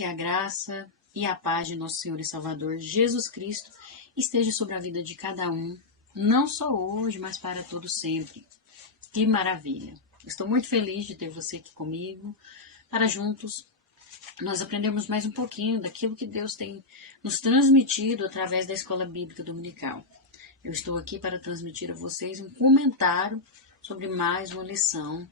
Que a graça e a paz de nosso Senhor e Salvador Jesus Cristo esteja sobre a vida de cada um, não só hoje, mas para todo sempre. Que maravilha! Estou muito feliz de ter você aqui comigo, para juntos nós aprendermos mais um pouquinho daquilo que Deus tem nos transmitido através da Escola Bíblica Dominical. Eu estou aqui para transmitir a vocês um comentário sobre mais uma lição.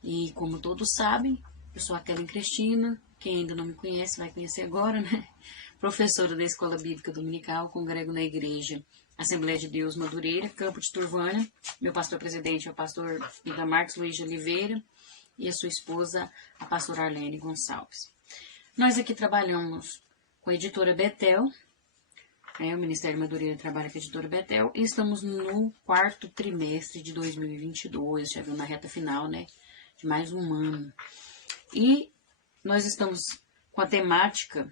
E como todos sabem, eu sou a Kellen Cristina. Quem ainda não me conhece vai conhecer agora, né? Professora da Escola Bíblica Dominical, congrego na Igreja Assembleia de Deus Madureira, Campo de Turvânia. Meu pastor-presidente é o pastor Ida Marques Luiz de Oliveira e a sua esposa, a pastora Arlene Gonçalves. Nós aqui trabalhamos com a editora Betel, o Ministério Madureira trabalha com a editora Betel, e estamos no 4º trimestre de 2022, já viu na reta final, né? De mais um ano. E nós estamos com a temática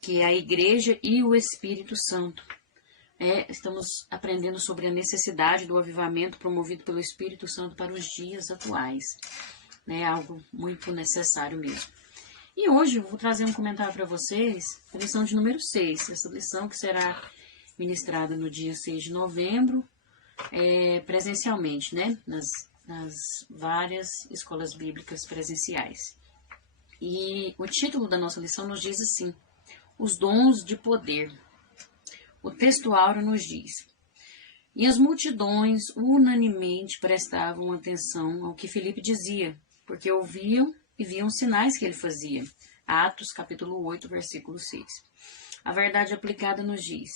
que é a Igreja e o Espírito Santo. Estamos aprendendo sobre a necessidade do avivamento promovido pelo Espírito Santo para os dias atuais. Algo muito necessário mesmo. E hoje eu vou trazer um comentário para vocês, a lição de número 6. Essa lição que será ministrada no dia 6 de novembro, presencialmente, né? Nas várias escolas bíblicas presenciais. E o título da nossa lição nos diz assim: os dons de poder. O texto áureo nos diz: e as multidões unanimemente prestavam atenção ao que Filipe dizia, porque ouviam e viam os sinais que ele fazia. Atos capítulo 8, versículo 6. A verdade aplicada nos diz: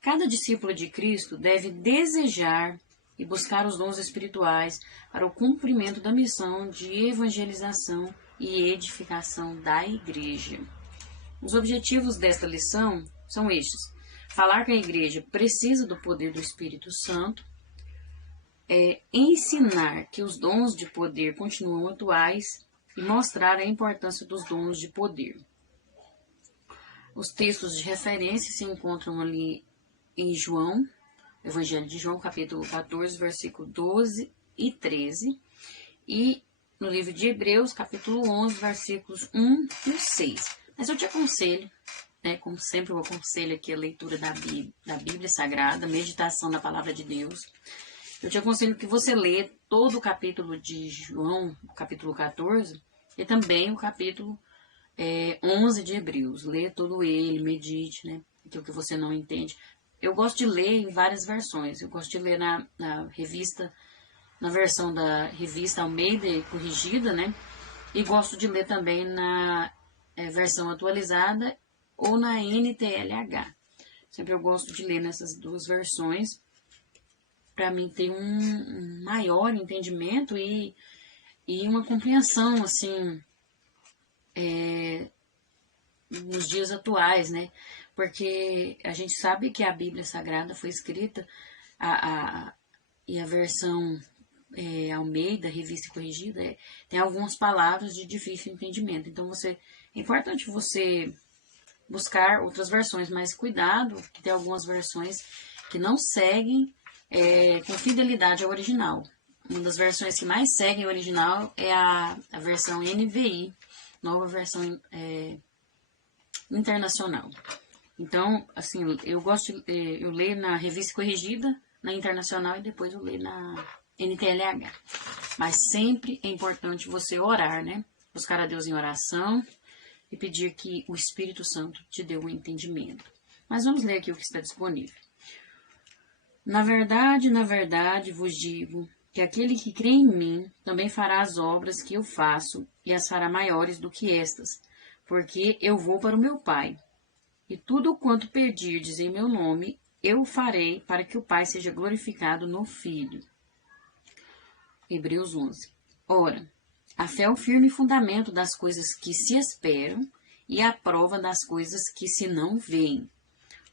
cada discípulo de Cristo deve desejar e buscar os dons espirituais para o cumprimento da missão de evangelização e edificação da igreja. Os objetivos desta lição são estes: falar que a igreja precisa do poder do Espírito Santo, ensinar que os dons de poder continuam atuais e mostrar a importância dos dons de poder. Os textos de referência se encontram ali em João, Evangelho de João, capítulo 14, versículo 12 e 13, e no livro de Hebreus, capítulo 11, versículos 1 e 6. Mas eu te aconselho, como sempre eu aconselho aqui a leitura da Bíblia Sagrada, a meditação da Palavra de Deus. Eu te aconselho que você lê todo o capítulo de João, o capítulo 14, e também o capítulo 11 de Hebreus. Lê todo ele, medite, aquilo que você não entende. Eu gosto de ler em várias versões. Eu gosto de ler na revista, na versão da revista Almeida e corrigida, e gosto de ler também na versão atualizada ou na NTLH. Sempre eu gosto de ler nessas duas versões, para mim ter um maior entendimento e uma compreensão, assim, nos dias atuais, Porque a gente sabe que a Bíblia Sagrada foi escrita, e a versão Almeida, revista e corrigida, tem algumas palavras de difícil entendimento. Então, é importante você buscar outras versões, mas cuidado, que tem algumas versões que não seguem com fidelidade ao original. Uma das versões que mais seguem o original é a versão NVI, nova versão internacional. Então, assim, eu leio na revista corrigida, na internacional, e depois eu leio na NTLH. Mas sempre é importante você orar, Buscar a Deus em oração e pedir que o Espírito Santo te dê o entendimento. Mas vamos ler aqui o que está disponível. Na verdade vos digo que aquele que crê em mim também fará as obras que eu faço e as fará maiores do que estas, porque eu vou para o meu Pai. E tudo quanto pedirdes em meu nome, eu farei para que o Pai seja glorificado no Filho. Hebreus 11. Ora, a fé é o firme fundamento das coisas que se esperam e a prova das coisas que se não veem.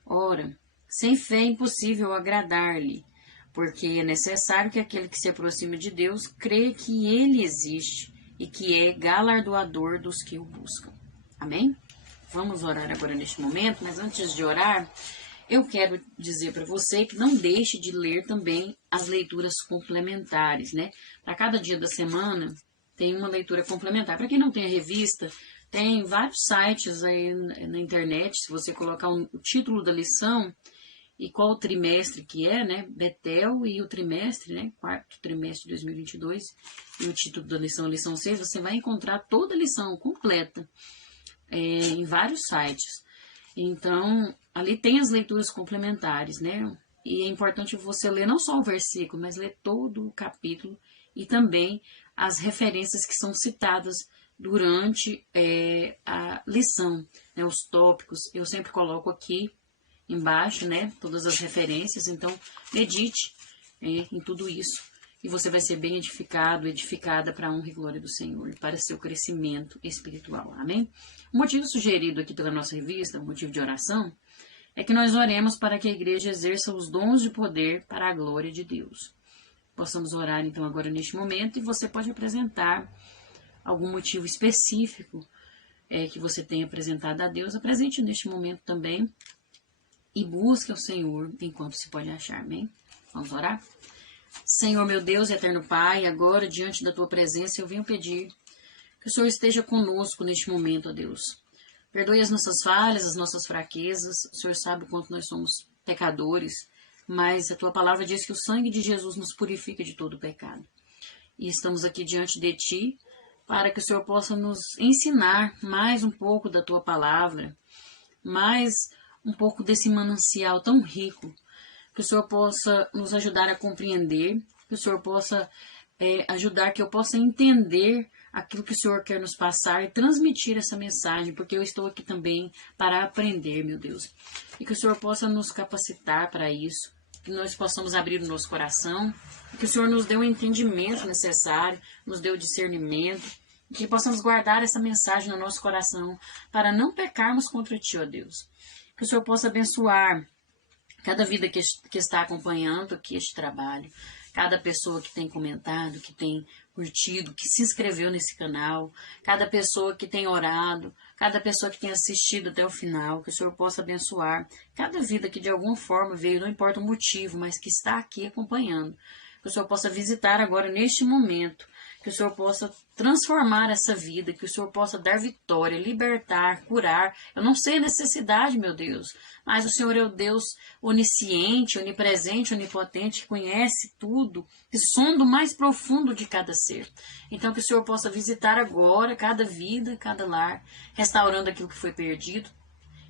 Ora, sem fé é impossível agradar-lhe, porque é necessário que aquele que se aproxima de Deus crê que Ele existe e que é galardoador dos que o buscam. Amém? Vamos orar agora neste momento, mas antes de orar, eu quero dizer para você que não deixe de ler também as leituras complementares, Para cada dia da semana tem uma leitura complementar. Para quem não tem a revista, Tem vários sites aí na internet, se você colocar o título da lição e qual o trimestre que é, né? Betel e o trimestre, né? Quarto trimestre de 2022 e o título da lição, lição 6, você vai encontrar toda a lição completa em vários sites. Então, ali tem as leituras complementares, né? E é importante você ler não só o versículo, mas ler todo o capítulo e também as referências que são citadas durante a lição, né? Os tópicos. Eu sempre coloco aqui embaixo, né? Todas as referências. Então, medite em tudo isso e você vai ser bem edificado, edificada para a honra e glória do Senhor, para seu crescimento espiritual. Amém? O motivo sugerido aqui pela nossa revista, o motivo de oração, é que nós oremos para que a igreja exerça os dons de poder para a glória de Deus. Possamos orar então agora neste momento e você pode apresentar algum motivo específico que você tenha apresentado a Deus, apresente neste momento também e busque o Senhor enquanto se pode achar. Amém? Vamos orar? Senhor, meu Deus, eterno Pai, agora diante da Tua presença eu venho pedir que o Senhor esteja conosco neste momento, ó Deus. Perdoe as nossas falhas, as nossas fraquezas. O Senhor sabe o quanto nós somos pecadores, mas a Tua palavra diz que o sangue de Jesus nos purifica de todo pecado. E estamos aqui diante de Ti para que o Senhor possa nos ensinar mais um pouco da Tua palavra, mais um pouco desse manancial tão rico, que o Senhor possa nos ajudar a compreender, que o Senhor possa ajudar, que eu possa entender aquilo que o Senhor quer nos passar e transmitir essa mensagem, porque eu estou aqui também para aprender, meu Deus. E que o Senhor possa nos capacitar para isso, que nós possamos abrir o nosso coração, que o Senhor nos dê o entendimento necessário, nos dê o discernimento, que possamos guardar essa mensagem no nosso coração para não pecarmos contra Ti, ó Deus. Que o Senhor possa abençoar cada vida que está acompanhando aqui este trabalho, cada pessoa que tem comentado, que tem curtido, que se inscreveu nesse canal, cada pessoa que tem orado, cada pessoa que tem assistido até o final, que o Senhor possa abençoar cada vida que de alguma forma veio, não importa o motivo, mas que está aqui acompanhando. Que o Senhor possa visitar agora neste momento, que o Senhor possa transformar essa vida, que o Senhor possa dar vitória, libertar, curar. Eu não sei a necessidade, meu Deus, mas o Senhor é o Deus onisciente, onipresente, onipotente, que conhece tudo, que sonda o mais profundo de cada ser. Então que o Senhor possa visitar agora cada vida, cada lar, restaurando aquilo que foi perdido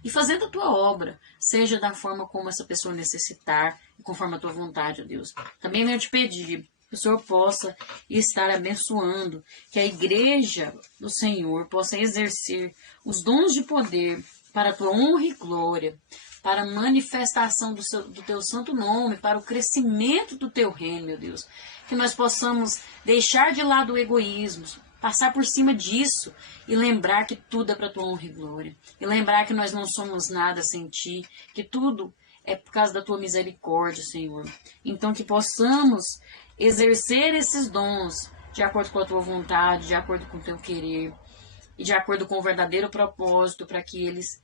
e fazendo a tua obra, seja da forma como essa pessoa necessitar, e conforme a tua vontade, ó Deus. Também venho te pedir que o Senhor possa estar abençoando, que a igreja do Senhor possa exercer os dons de poder para a tua honra e glória, para a manifestação do teu santo nome, para o crescimento do teu reino, meu Deus. Que nós possamos deixar de lado o egoísmo, passar por cima disso e lembrar que tudo é para a tua honra e glória. E lembrar que nós não somos nada sem Ti, que tudo é por causa da tua misericórdia, Senhor. Então que possamos exercer esses dons de acordo com a tua vontade, de acordo com o teu querer e de acordo com o verdadeiro propósito para que eles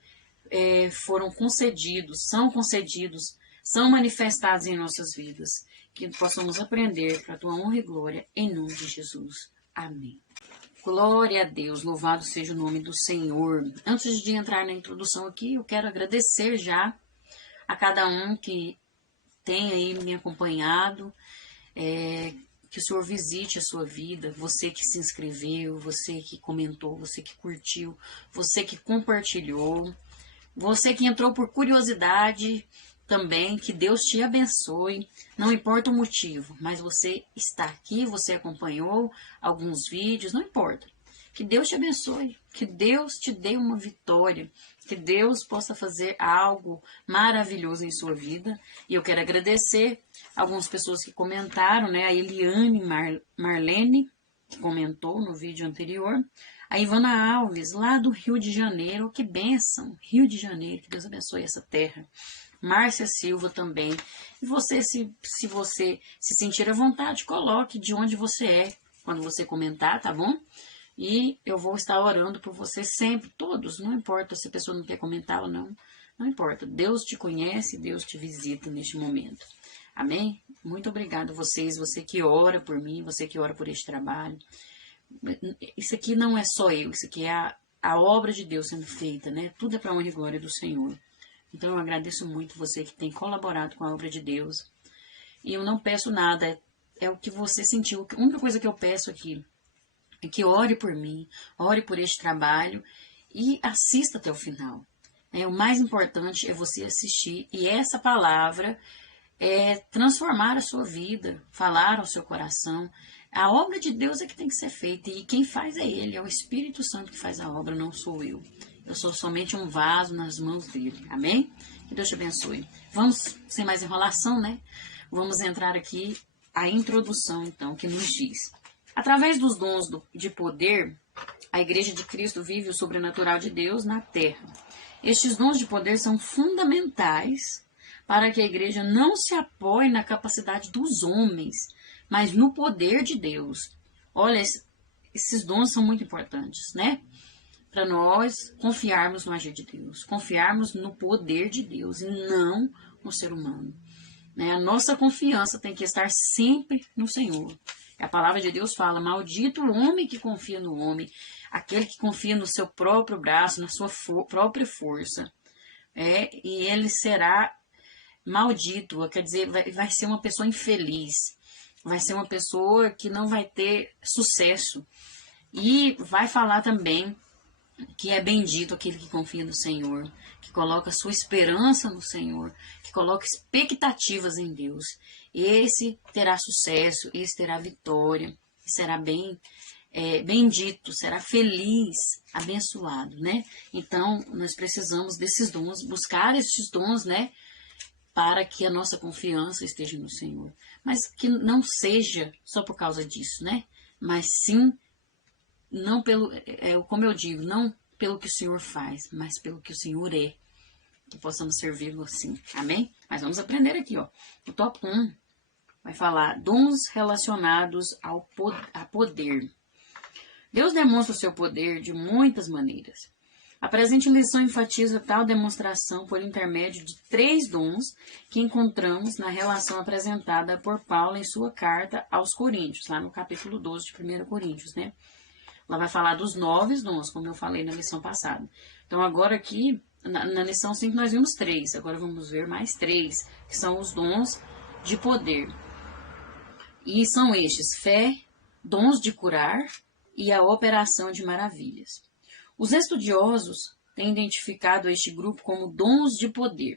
foram concedidos, são manifestados em nossas vidas. Que possamos aprender para a tua honra e glória, em nome de Jesus. Amém. Glória a Deus, louvado seja o nome do Senhor. Antes de entrar na introdução aqui, eu quero agradecer já a cada um que tem aí me acompanhado, que o Senhor visite a sua vida, você que se inscreveu, você que comentou, você que curtiu, você que compartilhou, você que entrou por curiosidade também, que Deus te abençoe, não importa o motivo, mas você está aqui, você acompanhou alguns vídeos, não importa. Que Deus te abençoe, que Deus te dê uma vitória, que Deus possa fazer algo maravilhoso em sua vida. E eu quero agradecer algumas pessoas que comentaram, né? A Eliane Marlene, que comentou no vídeo anterior. A Ivana Alves, lá do Rio de Janeiro, que bênção, Rio de Janeiro, que Deus abençoe essa terra. Márcia Silva também. E você, se você se sentir à vontade, coloque de onde você é quando você comentar, tá bom? E eu vou estar orando por você sempre, todos, não importa se a pessoa não quer comentar ou não, não importa. Deus te conhece, Deus te visita neste momento. Amém? Muito obrigado a vocês, você que ora por mim, você que ora por este trabalho. Isso aqui não é só eu, isso aqui é a obra de Deus sendo feita, né? Tudo é para a honra e glória do Senhor. Então eu agradeço muito você que tem colaborado com a obra de Deus. E eu não peço nada, é o que você sentiu. A única coisa que eu peço aqui é que ore por mim, ore por este trabalho e assista até o final. O mais importante é você assistir e essa palavra é transformar a sua vida, falar ao seu coração. A obra de Deus é que tem que ser feita e quem faz é Ele, é o Espírito Santo que faz a obra, não sou eu. Eu sou somente um vaso nas mãos dele. Amém? Que Deus te abençoe. Vamos, sem mais enrolação, né? Vamos entrar aqui a introdução, então, que nos diz. Através dos dons de poder, a Igreja de Cristo vive o sobrenatural de Deus na terra. Estes dons de poder são fundamentais para que a Igreja não se apoie na capacidade dos homens, mas no poder de Deus. Olha, esses dons são muito importantes, né? Para nós confiarmos no agir de Deus, confiarmos no poder de Deus e não no ser humano. A nossa confiança tem que estar sempre no Senhor. A palavra de Deus fala, maldito o homem que confia no homem, aquele que confia no seu próprio braço, na sua própria força. E ele será maldito, quer dizer, vai ser uma pessoa infeliz, vai ser uma pessoa que não vai ter sucesso. E vai falar também que é bendito aquele que confia no Senhor, que coloca sua esperança no Senhor, que coloca expectativas em Deus. Esse terá sucesso, esse terá vitória, será bendito, será feliz, abençoado, né? Então, nós precisamos desses dons, buscar esses dons, né? Para que a nossa confiança esteja no Senhor. Mas que não seja só por causa disso, né? Mas sim, não pelo, como eu digo, não pelo que o Senhor faz, mas pelo que o Senhor é. Que possamos servi-lo assim. Amém? Mas vamos aprender aqui, ó. O top 1 vai falar dons relacionados a poder. Deus demonstra o seu poder de muitas maneiras. A presente lição enfatiza tal demonstração por intermédio de 3 dons que encontramos na relação apresentada por Paulo em sua carta aos Coríntios, lá no capítulo 12 de 1 Coríntios, né? Ela vai falar dos 9 dons, como eu falei na lição passada. Então, agora aqui, na lição 5, nós vimos 3. Agora vamos ver mais 3, que são os dons de poder. E são estes: fé, dons de curar e a operação de maravilhas. Os estudiosos têm identificado este grupo como dons de poder.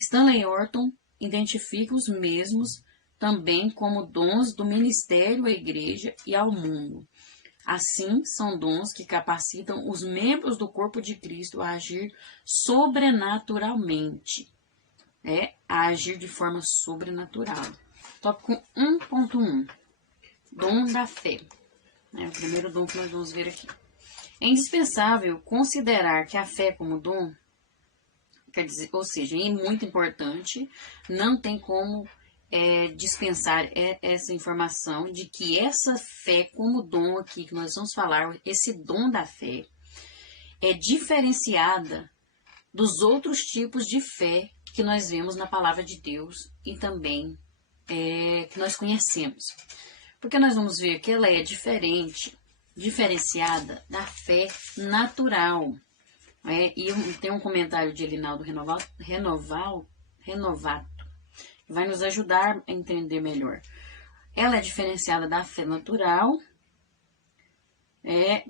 Stanley Orton identifica os mesmos também como dons do ministério à igreja e ao mundo. Assim, são dons que capacitam os membros do corpo de Cristo a agir sobrenaturalmente. A agir de forma sobrenatural. Tópico 1.1. Dom da fé. O primeiro dom que nós vamos ver aqui. É indispensável considerar que a fé como dom, quer dizer, ou seja, é muito importante, não tem como dispensar essa informação de que essa fé como dom aqui que nós vamos falar, esse dom da fé, é diferenciada dos outros tipos de fé que nós vemos na palavra de Deus e também que nós conhecemos. Porque nós vamos ver que ela é diferenciada da fé natural. E tem um comentário de Elinaldo Renovato, que vai nos ajudar a entender melhor. Ela é diferenciada da fé natural,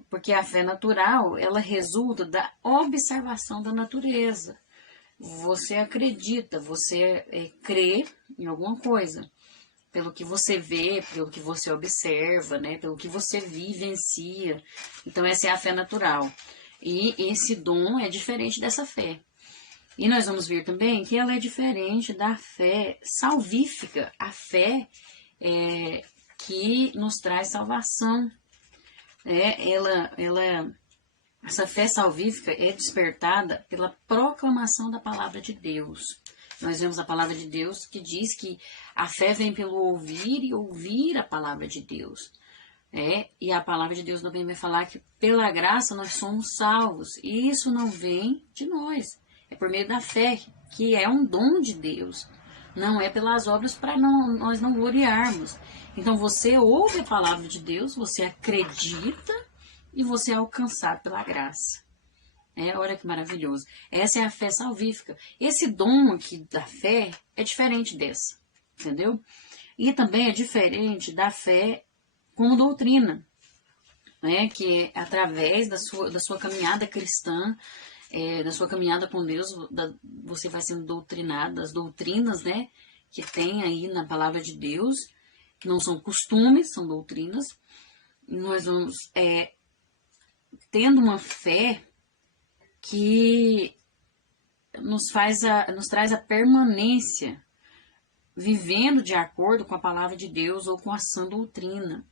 porque a fé natural, ela resulta da observação da natureza. Você acredita, você crê em alguma coisa. Pelo que você vê, pelo que você observa, né? Pelo que você vivencia. Então, essa é a fé natural. E esse dom é diferente dessa fé. E nós vamos ver também que ela é diferente da fé salvífica. A fé que nos traz salvação. Essa fé salvífica é despertada pela proclamação da palavra de Deus. Nós vemos a palavra de Deus que diz que a fé vem pelo ouvir e ouvir a palavra de Deus. E a palavra de Deus também vai falar que pela graça nós somos salvos. E isso não vem de nós. É por meio da fé, que é um dom de Deus. Não é pelas obras para nós não gloriarmos. Então você ouve a palavra de Deus, você acredita, e você é alcançado pela graça. Olha que maravilhoso. Essa é a fé salvífica. Esse dom aqui da fé é diferente dessa, entendeu? E também é diferente da fé como doutrina, né? Que é através da sua caminhada cristã, da sua caminhada com Deus, você vai sendo doutrinado, das doutrinas, né? Que tem aí na palavra de Deus, que não são costumes, são doutrinas. Nós vamos tendo uma fé que nos traz a permanência, vivendo de acordo com a palavra de Deus ou com a sã doutrina.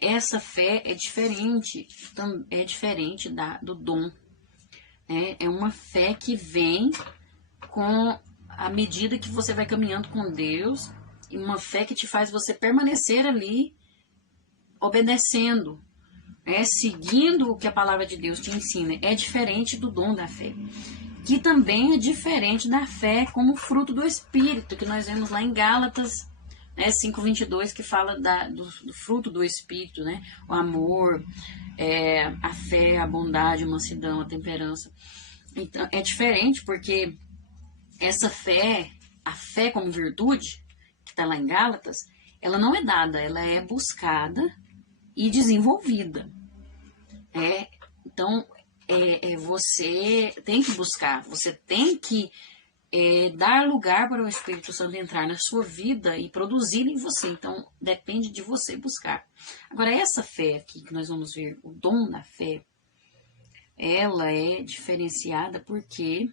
Essa fé é diferente do dom. É uma fé que vem com a medida que você vai caminhando com Deus, e uma fé que te faz você permanecer ali, obedecendo, seguindo o que a palavra de Deus te ensina. É diferente do dom da fé, que também é diferente da fé como fruto do Espírito, que nós vemos lá em Gálatas 5:22, que fala do fruto do Espírito, né? O amor, a fé, a bondade, a mansidão, a temperança. Então, é diferente porque essa fé, a fé como virtude, que está lá em Gálatas, ela não é dada, ela é buscada e desenvolvida. Então, você tem que buscar, você tem que dar lugar para o Espírito Santo entrar na sua vida e produzir em você. Então, depende de você buscar. Agora, essa fé aqui que nós vamos ver, o dom da fé, ela é diferenciada porque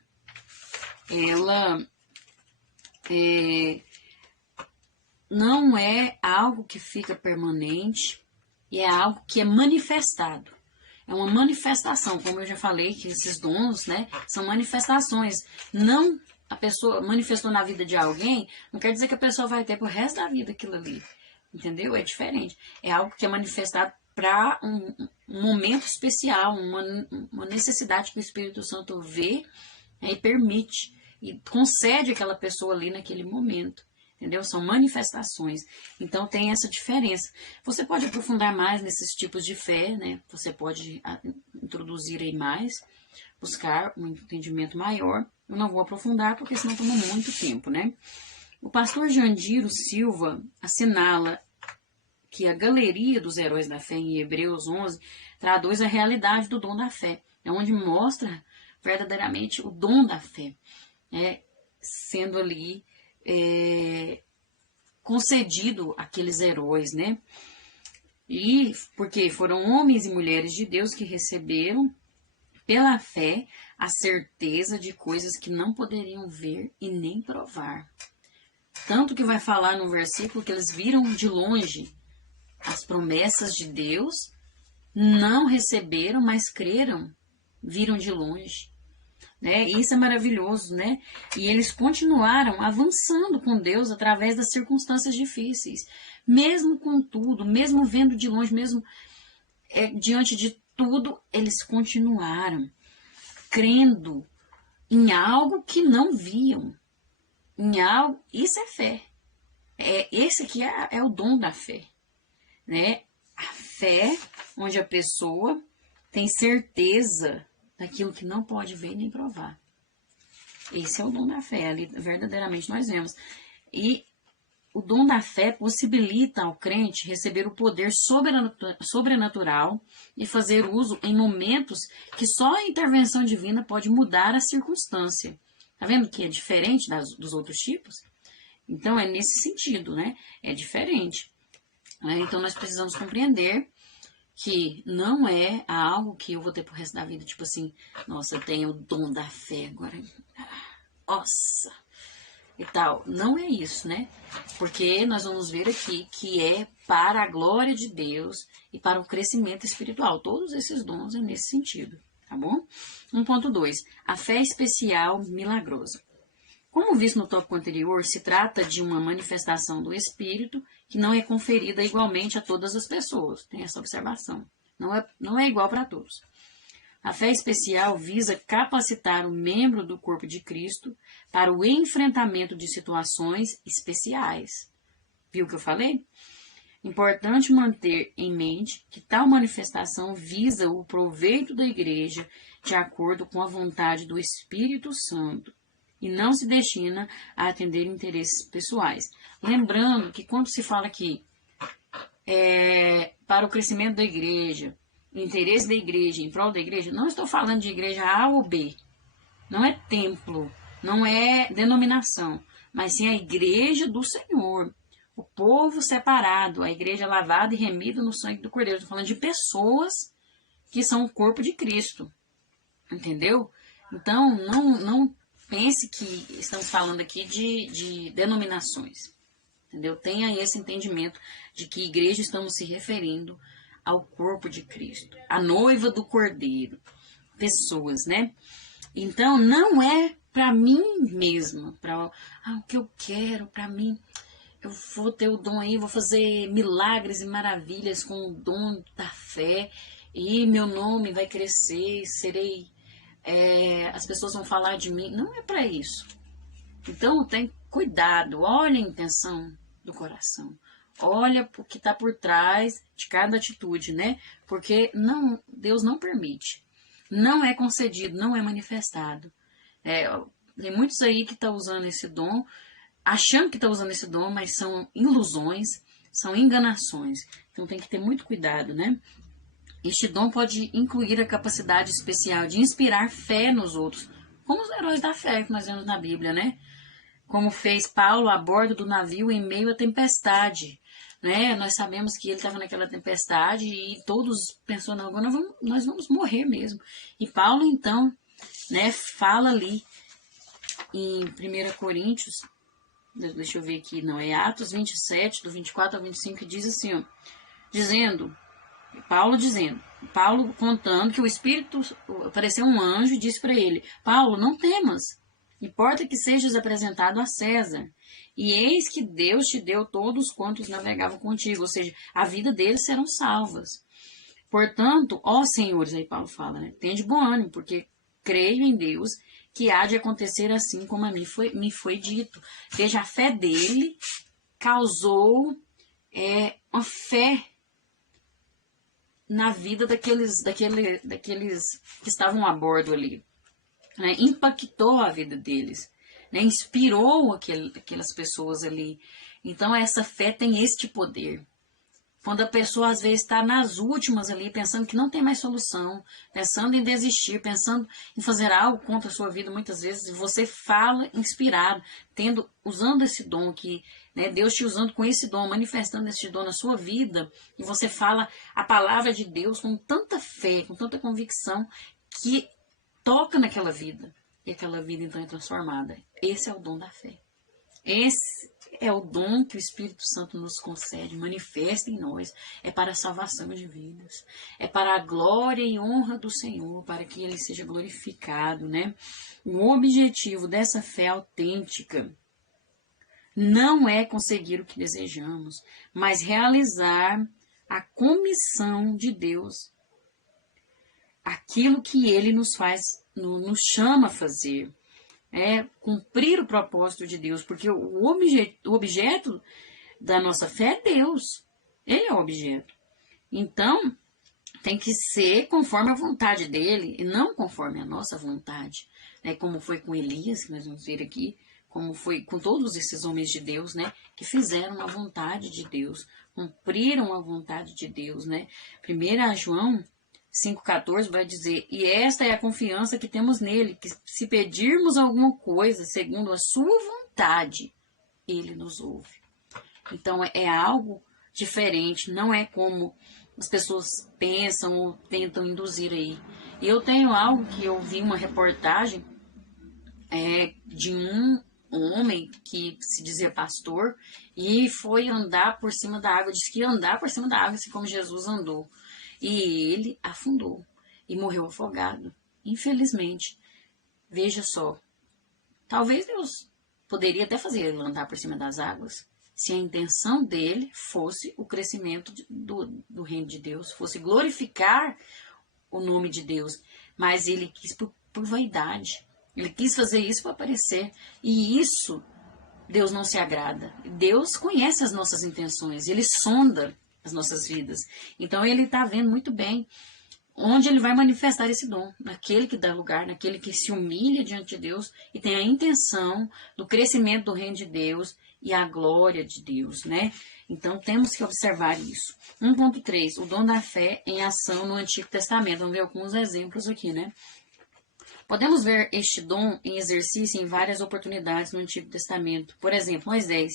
ela não é algo que fica permanente, e é algo que é manifestado. É uma manifestação, como eu já falei, que esses dons, né, são manifestações. Não a pessoa manifestou na vida de alguém, não quer dizer que a pessoa vai ter pro resto da vida aquilo ali. Entendeu? É diferente. É algo que é manifestado para um momento especial, uma necessidade que o Espírito Santo vê, e permite, e concede àquela pessoa ali naquele momento. Entendeu? São manifestações. Então tem essa diferença. Você pode aprofundar mais nesses tipos de fé, né? Você pode introduzir aí mais, buscar um entendimento maior. Eu não vou aprofundar porque senão toma muito tempo, né? O pastor Jandiro Silva assinala que a galeria dos heróis da fé em Hebreus 11 traduz a realidade do dom da fé. É onde mostra verdadeiramente o dom da fé, sendo ali concedido àqueles heróis, né? E porque foram homens e mulheres de Deus que receberam pela fé a certeza de coisas que não poderiam ver e nem provar. Tanto que vai falar no versículo que eles viram de longe as promessas de Deus, não receberam, mas creram, viram de longe. Isso é maravilhoso, né? E eles continuaram avançando com Deus através das circunstâncias difíceis. Mesmo com tudo, mesmo vendo de longe, mesmo diante de tudo, eles continuaram crendo em algo que não viam. Em algo, isso é fé. Esse aqui é o dom da fé, né? A fé onde a pessoa tem certeza daquilo que não pode ver nem provar. Esse é o dom da fé, ali verdadeiramente nós vemos. E o dom da fé possibilita ao crente receber o poder sobrenatural e fazer uso em momentos que só a intervenção divina pode mudar a circunstância. Tá vendo que é diferente dos outros tipos? Então é nesse sentido, né? É diferente. Então nós precisamos compreender que não é algo que eu vou ter pro resto da vida, tipo assim, nossa, eu tenho o dom da fé agora, nossa, e tal. Não é isso, né? Porque nós vamos ver aqui que é para a glória de Deus e para o crescimento espiritual. Todos esses dons é nesse sentido, tá bom? 1.2. A fé especial milagrosa. Como visto no tópico anterior, se trata de uma manifestação do Espírito que não é conferida igualmente a todas as pessoas. Tem essa observação. Não é igual para todos. A fé especial visa capacitar o membro do corpo de Cristo para o enfrentamento de situações especiais. Viu o que eu falei? Importante manter em mente que tal manifestação visa o proveito da igreja de acordo com a vontade do Espírito Santo e não se destina a atender interesses pessoais. Lembrando que quando se fala aqui para o crescimento da igreja, interesse da igreja, em prol da igreja, não estou falando de igreja A ou B, não é templo, não é denominação, mas sim a igreja do Senhor. O povo separado, a igreja lavada e remida no sangue do Cordeiro. Estou falando de pessoas que são o corpo de Cristo. Entendeu? Então, não pense que estamos falando aqui de denominações. Entendeu? Tenha esse entendimento de que igreja estamos se referindo ao corpo de Cristo. A noiva do Cordeiro. Pessoas, né? Então, não é para mim mesma, para o que eu quero, para mim. Eu vou ter o dom aí, vou fazer milagres e maravilhas com o dom da fé e meu nome vai crescer, as pessoas vão falar de mim. Não é para isso. Então tem cuidado, olha a intenção do coração, olha o que está por trás de cada atitude, né? Porque Deus não permite, não é concedido, não é manifestado. Tem muitos aí que estão usando esse dom, achando que está usando esse dom, mas são ilusões, são enganações. Então tem que ter muito cuidado, né? Este dom pode incluir a capacidade especial de inspirar fé nos outros, como os heróis da fé que nós vemos na Bíblia, né? Como fez Paulo a bordo do navio em meio à tempestade, né? Nós sabemos que ele estava naquela tempestade e todos pensaram, não, agora nós vamos morrer mesmo. E Paulo, então, né, fala ali em 1 Coríntios, deixa eu ver aqui, não, é Atos 27, do 24 ao 25, que diz assim, ó, Paulo contando que o Espírito, apareceu um anjo e disse para ele, Paulo, não temas, importa que sejas apresentado a César, e eis que Deus te deu todos quantos navegavam contigo, ou seja, a vida deles serão salvas. Portanto, ó senhores, aí Paulo fala, né, tende bom ânimo, porque creio em Deus, que há de acontecer assim como a mim me foi dito. Veja, a fé dele causou uma fé na vida daqueles que estavam a bordo ali. Né? Impactou a vida deles. Né? Inspirou aquelas pessoas ali. Então, essa fé tem este poder. Quando a pessoa, às vezes, está nas últimas ali, pensando que não tem mais solução, pensando em desistir, pensando em fazer algo contra a sua vida, muitas vezes, você fala inspirado, usando esse dom aqui, né, Deus te usando com esse dom, manifestando esse dom na sua vida, e você fala a palavra de Deus com tanta fé, com tanta convicção, que toca naquela vida, e aquela vida, então, é transformada. Esse é o dom da fé. Esse é o dom que o Espírito Santo nos concede, manifesta em nós, é para a salvação de vidas, é para a glória e honra do Senhor, para que Ele seja glorificado, né? O objetivo dessa fé autêntica não é conseguir o que desejamos, mas realizar a comissão de Deus, aquilo que Ele nos chama a fazer. Cumprir o propósito de Deus, porque o objeto da nossa fé é Deus. Ele é o objeto. Então, tem que ser conforme a vontade dele e não conforme a nossa vontade. Né? Como foi com Elias, que nós vamos ver aqui, como foi com todos esses homens de Deus, né? Que fizeram a vontade de Deus, cumpriram a vontade de Deus. Né? 1 João 5,14 vai dizer, e esta é a confiança que temos nele, que se pedirmos alguma coisa segundo a sua vontade, ele nos ouve. Então é algo diferente, não é como as pessoas pensam ou tentam induzir aí. E eu tenho algo que eu vi uma reportagem de um homem que se dizia pastor e foi andar por cima da água, disse que ia andar por cima da água, assim como Jesus andou. E ele afundou e morreu afogado. Infelizmente, veja só, talvez Deus poderia até fazer ele andar por cima das águas, se a intenção dele fosse o crescimento do reino de Deus, fosse glorificar o nome de Deus. Mas ele quis por vaidade, ele quis fazer isso para aparecer. E isso Deus não se agrada. Deus conhece as nossas intenções, Ele sonda as nossas vidas. Então Ele está vendo muito bem onde Ele vai manifestar esse dom, naquele que dá lugar, naquele que se humilha diante de Deus e tem a intenção do crescimento do reino de Deus e a glória de Deus, né? Então temos que observar isso. 1.3, o dom da fé em ação no Antigo Testamento. Vamos ver alguns exemplos aqui, né? Podemos ver este dom em exercício em várias oportunidades no Antigo Testamento. Por exemplo, Moisés.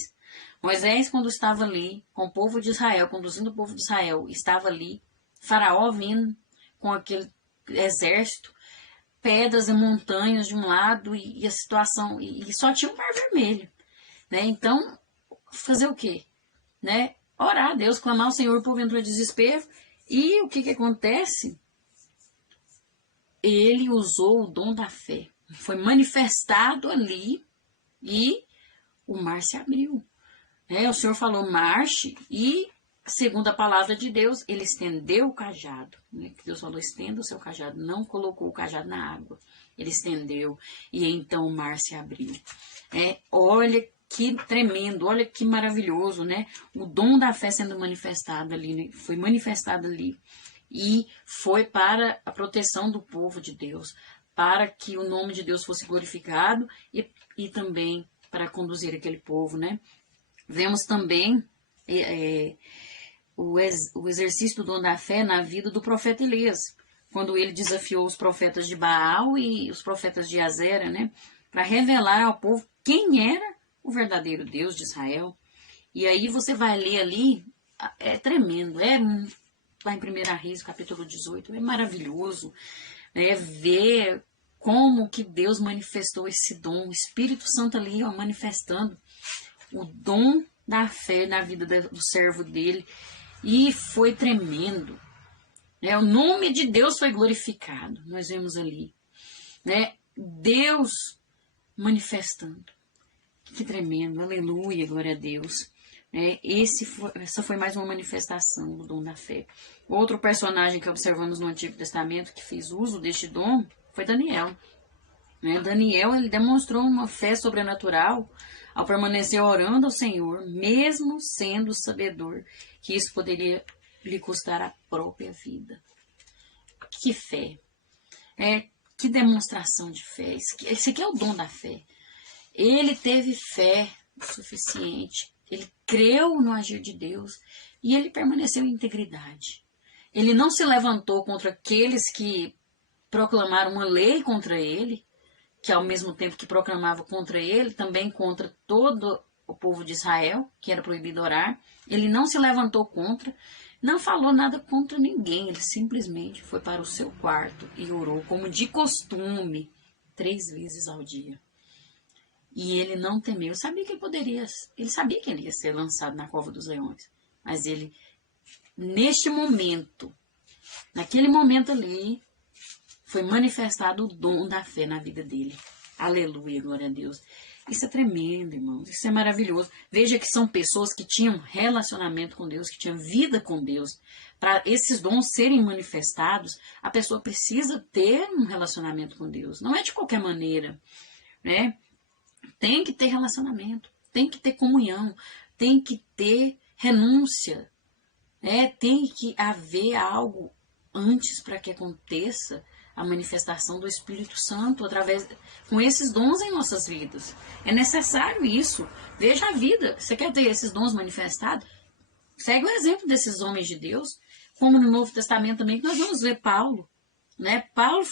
Moisés, quando estava ali com o povo de Israel, conduzindo o povo de Israel, estava ali, Faraó vindo com aquele exército, pedras e montanhas de um lado e a situação, e só tinha um mar vermelho, né? Então, fazer o quê? Né? Orar a Deus, clamar ao Senhor, o povo entrou em desespero, e o que acontece? Ele usou o dom da fé, foi manifestado ali e o mar se abriu. O Senhor falou, marche, e segundo a palavra de Deus, ele estendeu o cajado. Deus falou, estenda o seu cajado, não colocou o cajado na água. Ele estendeu, e então o mar se abriu. Olha que tremendo, olha que maravilhoso, né? O dom da fé sendo manifestado ali, né? Foi manifestado ali. E foi para a proteção do povo de Deus, para que o nome de Deus fosse glorificado e também para conduzir aquele povo, né? Vemos também o exercício do dom da fé na vida do profeta Elias, quando ele desafiou os profetas de Baal e os profetas de Azera, né? Para revelar ao povo quem era o verdadeiro Deus de Israel. E aí você vai ler ali, é tremendo, lá em 1 Reis, capítulo 18, é maravilhoso, né, ver como que Deus manifestou esse dom, o Espírito Santo ali, ó, manifestando o dom da fé na vida do servo dele, e foi tremendo, né, o nome de Deus foi glorificado, nós vemos ali, né, Deus manifestando, que tremendo, aleluia, glória a Deus. Essa foi mais uma manifestação do dom da fé. Outro personagem que observamos no Antigo Testamento que fez uso deste dom foi Daniel. Daniel, ele demonstrou uma fé sobrenatural ao permanecer orando ao Senhor, mesmo sendo sabedor que isso poderia lhe custar a própria vida. Que fé! Que demonstração de fé! Esse aqui é o dom da fé. Ele teve fé suficiente. Ele creu no agir de Deus e ele permaneceu em integridade. Ele não se levantou contra aqueles que proclamaram uma lei contra ele, que ao mesmo tempo que proclamava contra ele, também contra todo o povo de Israel, que era proibido orar. Ele não se levantou contra, não falou nada contra ninguém. Ele simplesmente foi para o seu quarto e orou, como de costume, 3 vezes ao dia. E ele não temeu, ele sabia que ele ia ser lançado na cova dos leões. Mas ele, naquele momento ali, foi manifestado o dom da fé na vida dele. Aleluia, glória a Deus. Isso é tremendo, irmãos, isso é maravilhoso. Veja que são pessoas que tinham relacionamento com Deus, que tinham vida com Deus. Para esses dons serem manifestados, a pessoa precisa ter um relacionamento com Deus. Não é de qualquer maneira, né? Tem que ter relacionamento, tem que ter comunhão, tem que ter renúncia, tem que haver algo antes para que aconteça a manifestação do Espírito Santo com esses dons em nossas vidas. É necessário isso. Veja a vida. Você quer ter esses dons manifestados? Segue o exemplo desses homens de Deus, como no Novo Testamento também, que nós vamos ver Paulo. Paulo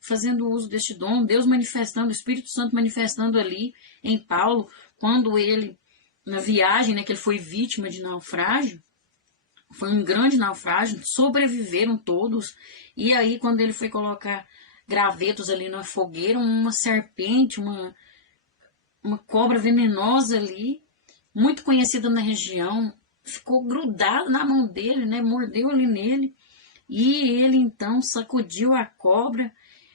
fazendo uso deste dom, Deus manifestando, o Espírito Santo manifestando ali em Paulo, quando ele, na viagem, que ele foi vítima de naufrágio, foi um grande naufrágio, sobreviveram todos, e aí quando ele foi colocar gravetos ali na fogueira, uma serpente, uma cobra venenosa ali, muito conhecida na região, ficou grudada na mão dele, mordeu ali nele, e ele então sacudiu a cobra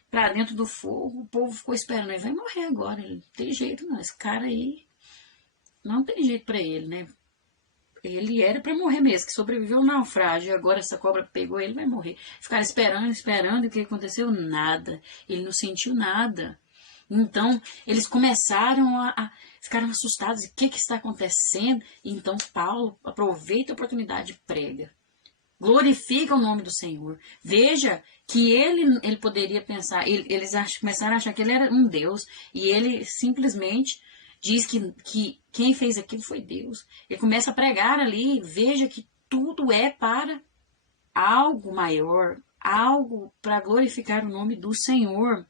para dentro do fogo. O povo ficou esperando. Ele vai morrer agora. Ele não tem jeito não. Esse cara aí não tem jeito para ele, né? Ele era para morrer mesmo, que sobreviveu ao naufrágio. E agora essa cobra pegou ele, vai morrer. Ficaram esperando. E o que aconteceu? Nada. Ele não sentiu nada. Então, eles começaram a ficaram assustados. O que está acontecendo? Então, Paulo aproveita a oportunidade e prega. Glorifica o nome do Senhor. Veja que ele poderia pensar, eles começaram a achar que ele era um Deus, e ele simplesmente diz que quem fez aquilo foi Deus. Ele começa a pregar ali, veja que tudo é para algo maior, algo para glorificar o nome do Senhor.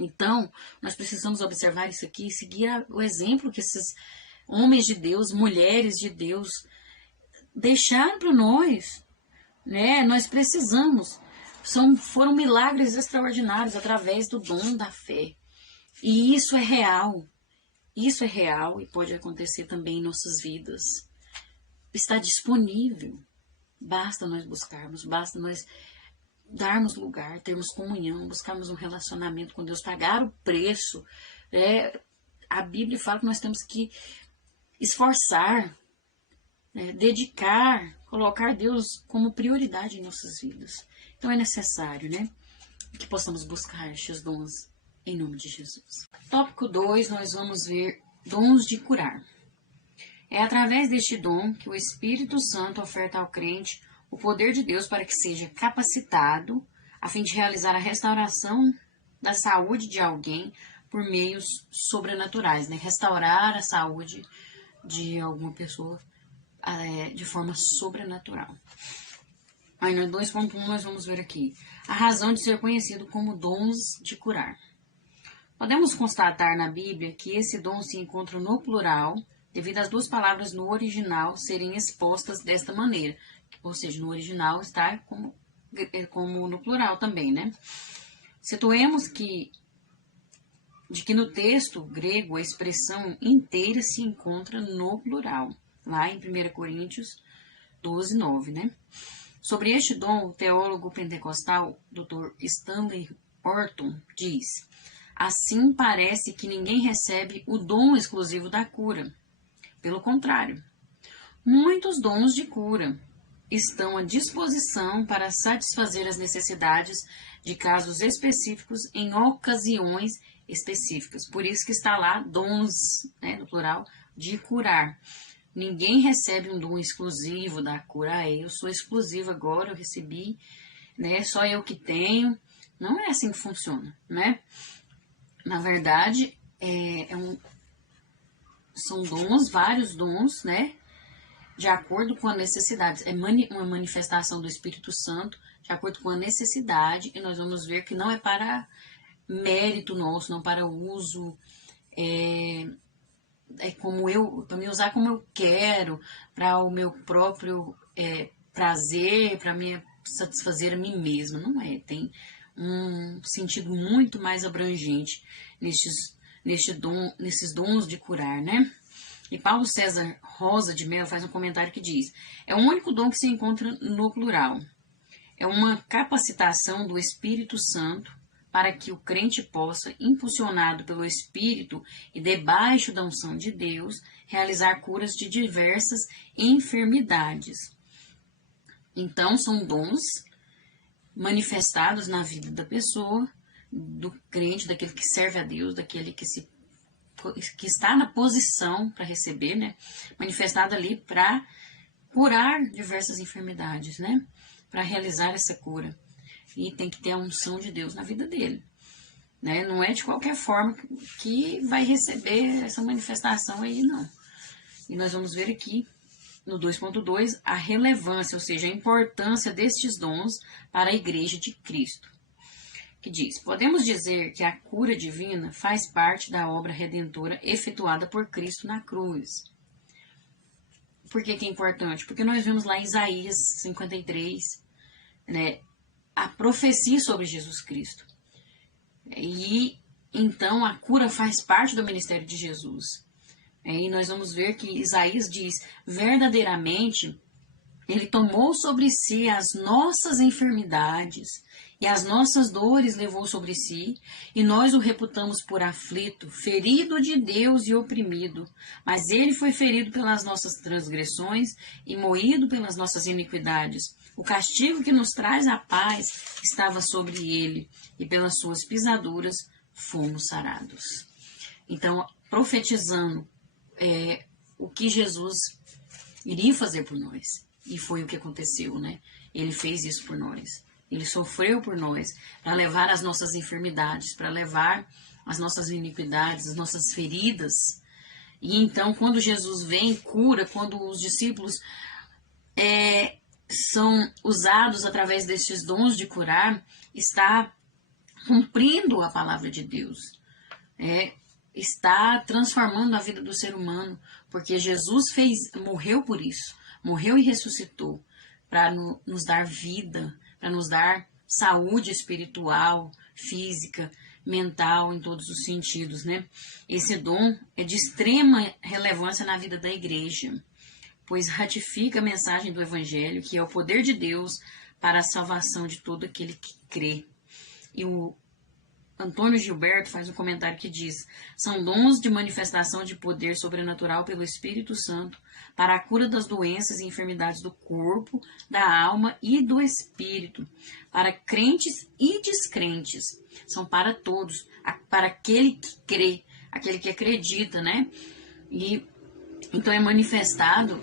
Então, nós precisamos observar isso aqui e seguir o exemplo que esses homens de Deus, mulheres de Deus, deixaram para nós. Né? Nós precisamos. Foram milagres extraordinários através do dom da fé. E isso é real. Isso é real e pode acontecer também em nossas vidas. Está disponível. Basta nós buscarmos, basta nós darmos lugar, termos comunhão, buscarmos um relacionamento com Deus, pagar o preço. A Bíblia fala que nós temos que esforçar, dedicar, colocar Deus como prioridade em nossas vidas. Então é necessário, que possamos buscar estes dons em nome de Jesus. Tópico 2, nós vamos ver dons de curar. É através deste dom que o Espírito Santo oferta ao crente o poder de Deus para que seja capacitado a fim de realizar a restauração da saúde de alguém por meios sobrenaturais, restaurar a saúde de alguma pessoa de forma sobrenatural. Aí no 2.1 nós vamos ver aqui a razão de ser conhecido como dons de curar. Podemos constatar na Bíblia que esse dom se encontra no plural, devido às duas palavras no original serem expostas desta maneira. Ou seja, no original está como no plural também, Situemos de que no texto grego a expressão inteira se encontra no plural, lá em 1 Coríntios 12, 9, Sobre este dom, o teólogo pentecostal Dr. Stanley Orton diz: assim parece que ninguém recebe o dom exclusivo da cura. Pelo contrário, muitos dons de cura estão à disposição para satisfazer as necessidades de casos específicos em ocasiões específicas. Por isso que está lá dons, no plural, de curar. Ninguém recebe um dom exclusivo da cura. Eu sou exclusivo agora, eu recebi, só eu que tenho. Não é assim que funciona, Na verdade, são dons, vários dons, de acordo com a necessidade. É uma manifestação do Espírito Santo, de acordo com a necessidade, e nós vamos ver que não é para mérito nosso, não para uso, para me usar como eu quero, para o meu próprio prazer, para me satisfazer a mim mesma. Não é, tem um sentido muito mais abrangente nesses dons de curar, E Paulo César Rosa de Mello faz um comentário que diz: é o único dom que se encontra no plural. É uma capacitação do Espírito Santo para que o crente possa, impulsionado pelo Espírito e debaixo da unção de Deus, realizar curas de diversas enfermidades. Então, são dons manifestados na vida da pessoa, do crente, daquele que serve a Deus, daquele que está na posição para receber, manifestado ali para curar diversas enfermidades, para realizar essa cura. E tem que ter a unção de Deus na vida dele, Não é de qualquer forma que vai receber essa manifestação aí, não. E nós vamos ver aqui, no 2.2, a relevância, ou seja, a importância destes dons para a Igreja de Cristo. Que diz: podemos dizer que a cura divina faz parte da obra redentora efetuada por Cristo na cruz. Por que é importante? Porque nós vemos lá em Isaías 53, a profecia sobre Jesus Cristo. E então a cura faz parte do ministério de Jesus. E nós vamos ver que Isaías diz: verdadeiramente, ele tomou sobre si as nossas enfermidades e as nossas dores levou sobre si, e nós o reputamos por aflito, ferido de Deus e oprimido. Mas ele foi ferido pelas nossas transgressões e moído pelas nossas iniquidades. O castigo que nos traz a paz estava sobre ele, e pelas suas pisaduras fomos sarados. Então, profetizando o que Jesus iria fazer por nós. E foi o que aconteceu, né? Ele fez isso por nós. Ele sofreu por nós, para levar as nossas enfermidades, para levar as nossas iniquidades, as nossas feridas. E então, quando Jesus vem, cura, quando os discípulos são usados através destes dons de curar, está cumprindo a palavra de Deus. Está transformando a vida do ser humano, porque Jesus morreu por isso, morreu e ressuscitou, para nos dar vida, para nos dar saúde espiritual, física, mental, em todos os sentidos, né? Esse dom é de extrema relevância na vida da igreja, pois ratifica a mensagem do Evangelho, que é o poder de Deus para a salvação de todo aquele que crê. E o Antônio Gilberto faz um comentário que diz: são dons de manifestação de poder sobrenatural pelo Espírito Santo para a cura das doenças e enfermidades do corpo, da alma e do espírito, para crentes e descrentes. São para todos, para aquele que crê, aquele que acredita, né? E então é manifestado,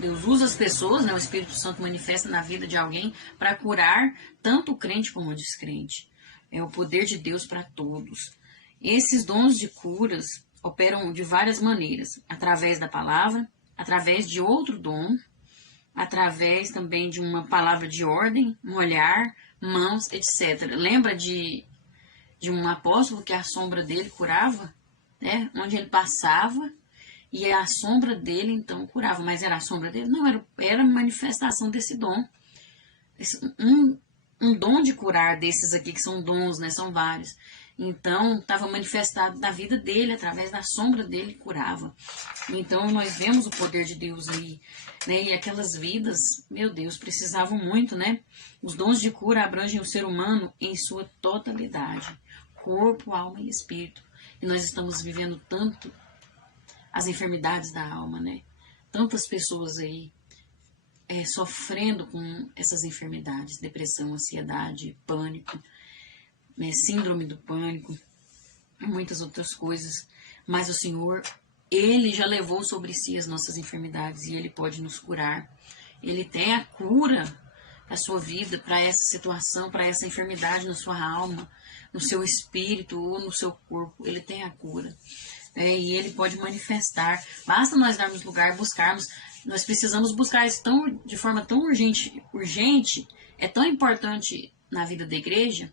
Deus usa as pessoas, né? O Espírito Santo manifesta na vida de alguém para curar tanto o crente como o descrente. É o poder de Deus para todos. Esses dons de curas operam de várias maneiras. Através da palavra, através de outro dom, através também de uma palavra de ordem, um olhar, mãos, etc. Lembra de um apóstolo que a sombra dele curava? Né? Onde ele passava e a sombra dele então curava. Mas era a sombra dele? Não, era a manifestação desse dom. Um dom de curar desses aqui, que são dons, né? São vários. Então, estava manifestado na vida dele, através da sombra dele, curava. Então, nós vemos o poder de Deus aí, né? E aquelas vidas, meu Deus, precisavam muito, né? Os dons de cura abrangem o ser humano em sua totalidade. Corpo, alma e espírito. E nós estamos vivendo tanto as enfermidades da alma, né? Tantas pessoas aí sofrendo com essas enfermidades, depressão, ansiedade, pânico, né, síndrome do pânico, muitas outras coisas. Mas o Senhor, Ele já levou sobre si as nossas enfermidades e Ele pode nos curar. Ele tem a cura para a sua vida, para essa situação, para essa enfermidade na sua alma, no seu espírito ou no seu corpo. Ele tem a cura. E Ele pode manifestar. Basta nós darmos lugar, buscarmos. Nós precisamos buscar isso de forma tão urgente, é tão importante na vida da igreja,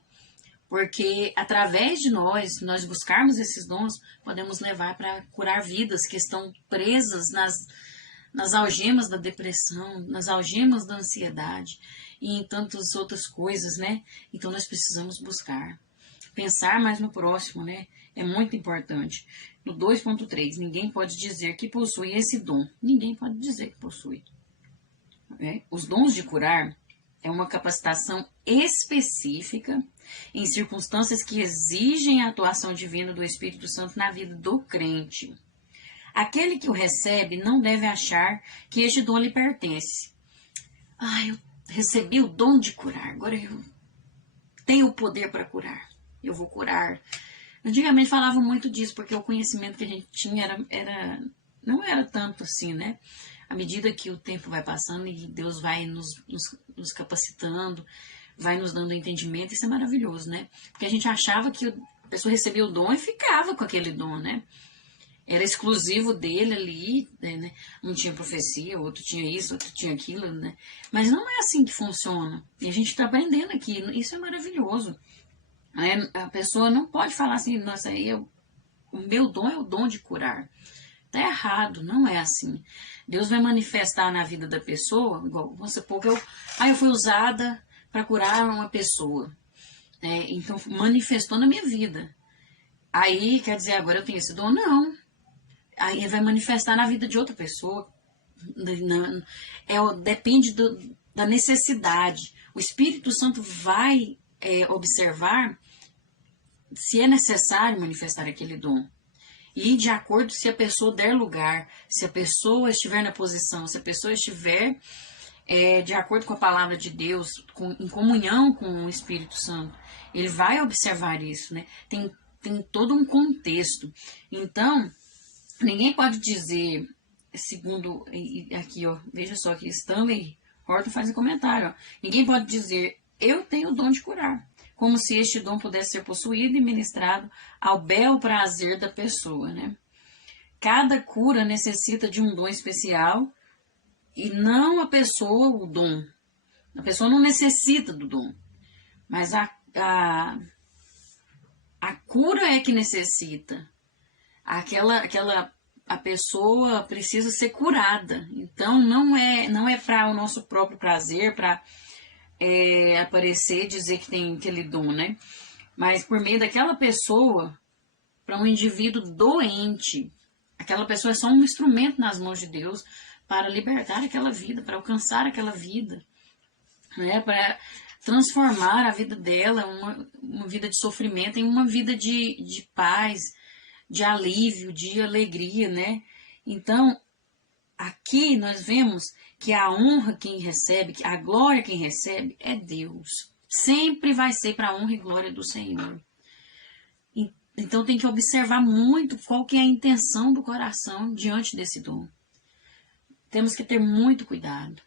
porque através de nós buscarmos esses dons, podemos levar para curar vidas que estão presas nas algemas da depressão, nas algemas da ansiedade e em tantas outras coisas, né? Então nós precisamos buscar. Pensar mais no próximo, né? É muito importante. No 2.3, ninguém pode dizer que possui esse dom. Ninguém pode dizer que possui. Os dons de curar é uma capacitação específica em circunstâncias que exigem a atuação divina do Espírito Santo na vida do crente. Aquele que o recebe não deve achar que este dom lhe pertence. Eu recebi o dom de curar, agora eu tenho o poder para curar. Eu vou curar. Antigamente falavam muito disso, porque o conhecimento que a gente tinha não era tanto assim, né? À medida que o tempo vai passando e Deus vai nos capacitando, vai nos dando entendimento, isso é maravilhoso, né? Porque a gente achava que a pessoa recebia o dom e ficava com aquele dom, né? Era exclusivo dele ali, né? Um tinha profecia, outro tinha isso, outro tinha aquilo, né? Mas não é assim que funciona. E a gente está aprendendo aqui, isso é maravilhoso. A pessoa não pode falar assim, nossa, o meu dom é o dom de curar. Está errado, não é assim. Deus vai manifestar na vida da pessoa, igual, vamos supor que eu fui usada para curar uma pessoa. Então, manifestou na minha vida. Aí, quer dizer, agora eu tenho esse dom? Não. Aí vai manifestar na vida de outra pessoa. Depende da necessidade. O Espírito Santo vai observar se é necessário manifestar aquele dom. E de acordo se a pessoa der lugar, se a pessoa estiver na posição, se a pessoa estiver de acordo com a palavra de Deus, em comunhão com o Espírito Santo, ele vai observar isso, né? Tem todo um contexto. Então, ninguém pode dizer, segundo, aqui, ó, veja só que Stanley Horton faz um comentário, ó, ninguém pode dizer, eu tenho o dom de curar, como se este dom pudesse ser possuído e ministrado ao bel prazer da pessoa, né? Cada cura necessita de um dom especial e não a pessoa o dom. A pessoa não necessita do dom, mas a cura é que necessita. A pessoa precisa ser curada. Então não é para o nosso próprio prazer, para aparecer e dizer que tem aquele dom, né? Mas por meio daquela pessoa, para um indivíduo doente, aquela pessoa é só um instrumento nas mãos de Deus para libertar aquela vida, para alcançar aquela vida, né? Para transformar a vida dela, uma vida de sofrimento, em uma vida de paz, de alívio, de alegria, né? Então, aqui nós vemos que a honra quem recebe, a glória quem recebe é Deus. Sempre vai ser para a honra e glória do Senhor. Então tem que observar muito qual que é a intenção do coração diante desse dom. Temos que ter muito cuidado,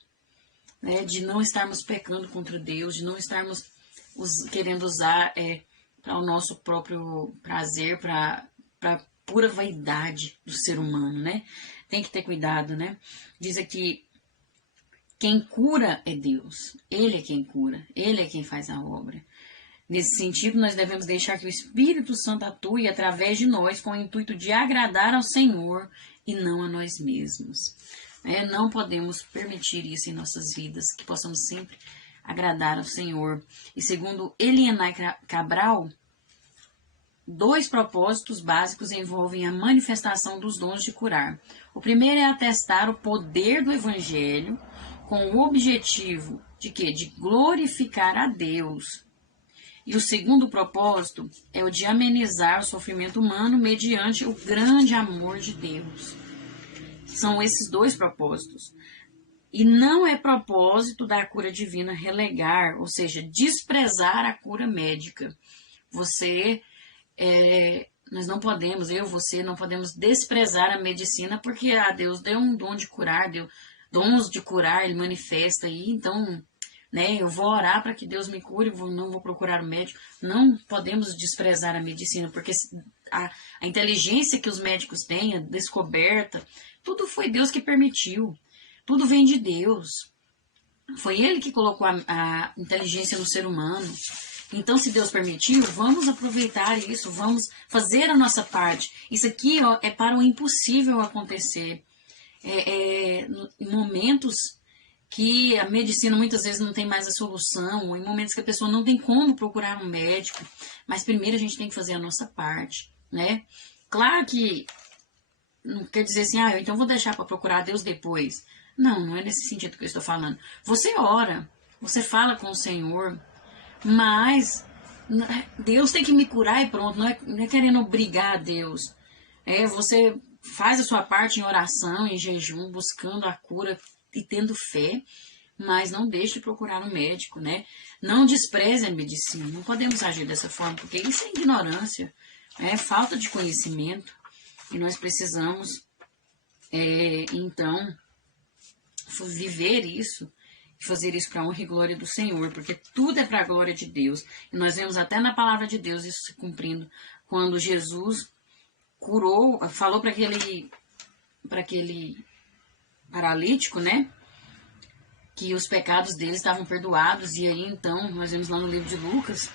né, de não estarmos pecando contra Deus, de não estarmos querendo usar para o nosso próprio prazer, para pura vaidade do ser humano, né? Tem que ter cuidado, né? Diz aqui, quem cura é Deus. Ele é quem cura, ele é quem faz a obra. Nesse sentido, nós devemos deixar que o Espírito Santo atue através de nós com o intuito de agradar ao Senhor e não a nós mesmos. Não podemos permitir isso em nossas vidas, que possamos sempre agradar ao Senhor. E segundo Elianai Cabral, 2 propósitos básicos envolvem a manifestação dos dons de curar. O primeiro é atestar o poder do Evangelho com o objetivo de quê? De glorificar a Deus. E o segundo propósito é o de amenizar o sofrimento humano mediante o grande amor de Deus. São esses 2 propósitos. E não é propósito da cura divina relegar, ou seja, desprezar a cura médica. Nós não podemos, você não podemos desprezar a medicina porque Deus deu um dom de curar, deu dons de curar, ele manifesta aí, então, né, eu vou orar para que Deus me cure, não vou procurar o médico. Não podemos desprezar a medicina, porque a inteligência que os médicos têm, a descoberta, tudo foi Deus que permitiu, tudo vem de Deus. Foi Ele que colocou a inteligência no ser humano. Então, se Deus permitiu, vamos aproveitar isso, vamos fazer a nossa parte. Isso aqui, ó, é para o impossível acontecer. Em momentos que a medicina muitas vezes não tem mais a solução, em momentos que a pessoa não tem como procurar um médico, mas primeiro a gente tem que fazer a nossa parte, né? Claro que não quer dizer assim, então vou deixar para procurar Deus depois. Não é nesse sentido que eu estou falando. Você ora, você fala com o Senhor, mas Deus tem que me curar e pronto, não é querendo obrigar a Deus. Você faz a sua parte em oração, em jejum, buscando a cura e tendo fé, mas não deixe de procurar um médico, né? Não despreze a medicina, não podemos agir dessa forma, porque isso é ignorância, é falta de conhecimento, e nós precisamos, então, viver isso, e fazer isso para a honra e glória do Senhor, porque tudo é para a glória de Deus, e nós vemos até na palavra de Deus isso se cumprindo, quando Jesus curou, falou para aquele paralítico, né, que os pecados dele estavam perdoados, e aí então, nós vemos lá no livro de Lucas,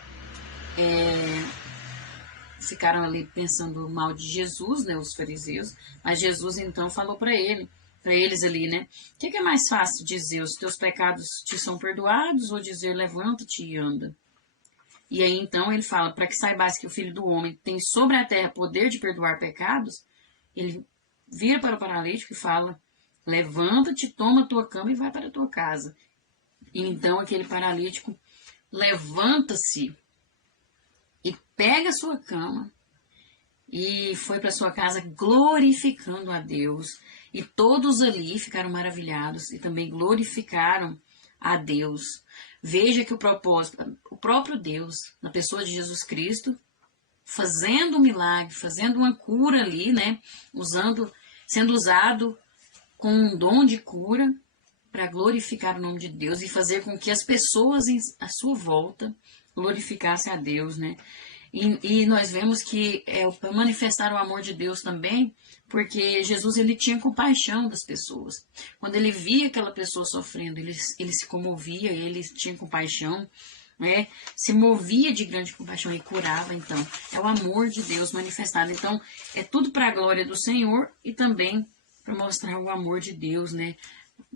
ficaram ali pensando mal de Jesus, né, os fariseus, mas Jesus então falou para eles ali, né, o que é mais fácil dizer, os teus pecados te são perdoados, ou dizer levanta-te e anda? E aí então ele fala, para que saibas que o Filho do Homem tem sobre a terra poder de perdoar pecados, ele vira para o paralítico e fala, levanta-te, toma a tua cama e vai para a tua casa. E então aquele paralítico levanta-se e pega a sua cama e foi para sua casa glorificando a Deus. E todos ali ficaram maravilhados e também glorificaram a Deus. Veja que o propósito, o próprio Deus, na pessoa de Jesus Cristo, fazendo um milagre, fazendo uma cura ali, né? Sendo usado com um dom de cura para glorificar o nome de Deus e fazer com que as pessoas à sua volta glorificassem a Deus, né? E nós vemos que para manifestar o amor de Deus também, porque Jesus ele tinha compaixão das pessoas. Quando ele via aquela pessoa sofrendo, ele se comovia, ele tinha compaixão, né? Se movia de grande compaixão e curava. Então, é o amor de Deus manifestado. Então, é tudo para a glória do Senhor e também para mostrar o amor de Deus, né?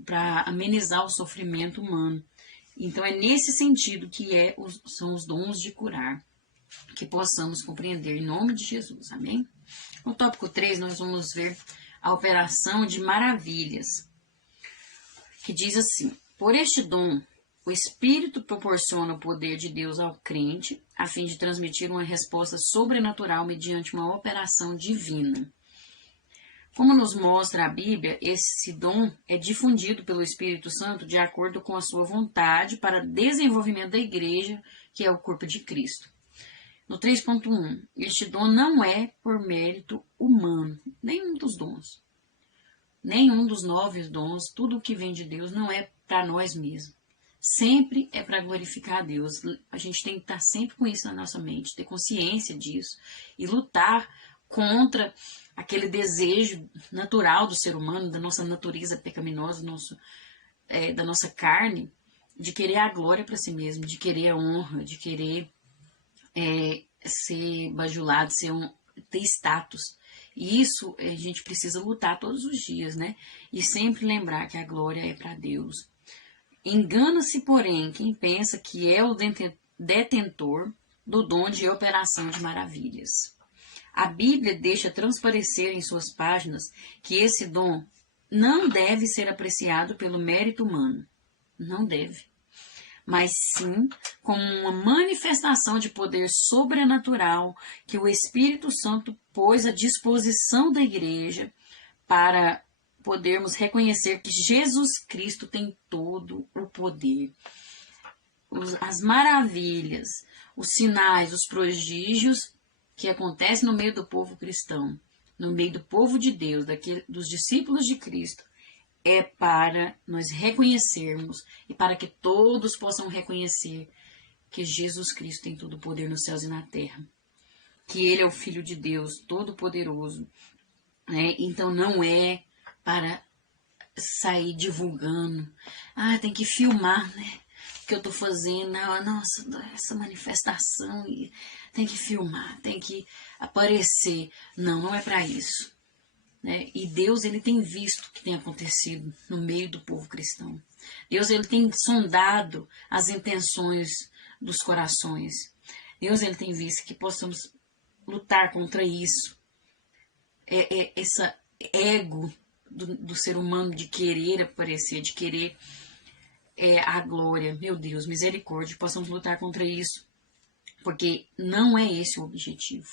Para amenizar o sofrimento humano. Então, é nesse sentido que são os dons de curar, que possamos compreender em nome de Jesus, amém? No tópico 3, nós vamos ver a operação de maravilhas, que diz assim: por este dom, o Espírito proporciona o poder de Deus ao crente, a fim de transmitir uma resposta sobrenatural mediante uma operação divina. Como nos mostra a Bíblia, esse dom é difundido pelo Espírito Santo de acordo com a sua vontade para desenvolvimento da igreja, que é o corpo de Cristo. No 3.1, este dom não é por mérito humano, nenhum dos dons, nenhum dos 9 dons, tudo o que vem de Deus não é para nós mesmos. Sempre é para glorificar a Deus. A gente tem que estar sempre com isso na nossa mente, ter consciência disso e lutar contra aquele desejo natural do ser humano, da nossa natureza pecaminosa, da nossa carne, de querer a glória para si mesmo, de querer a honra, de querer ser bajulado, ter status. E isso a gente precisa lutar todos os dias, né? E sempre lembrar que a glória é para Deus. Engana-se, porém, quem pensa que é o detentor do dom de operação de maravilhas. A Bíblia deixa transparecer em suas páginas que esse dom não deve ser apreciado pelo mérito humano. Não deve. Mas sim como uma manifestação de poder sobrenatural que o Espírito Santo pôs à disposição da igreja para podermos reconhecer que Jesus Cristo tem todo o poder. As maravilhas, os sinais, os prodígios que acontecem no meio do povo cristão, no meio do povo de Deus, dos discípulos de Cristo, é para nós reconhecermos e para que todos possam reconhecer que Jesus Cristo tem todo o poder nos céus e na terra, que Ele é o Filho de Deus, todo-poderoso, né? Então não é para sair divulgando, tem que filmar, né? O que eu tô fazendo, nossa, essa manifestação, tem que filmar, tem que aparecer. Não é para isso. Né? E Deus ele tem visto o que tem acontecido no meio do povo cristão. Deus ele tem sondado as intenções dos corações. Deus ele tem visto que possamos lutar contra isso. Esse ego do ser humano de querer aparecer, de querer a glória. Meu Deus, misericórdia, possamos lutar contra isso. Porque não é esse o objetivo.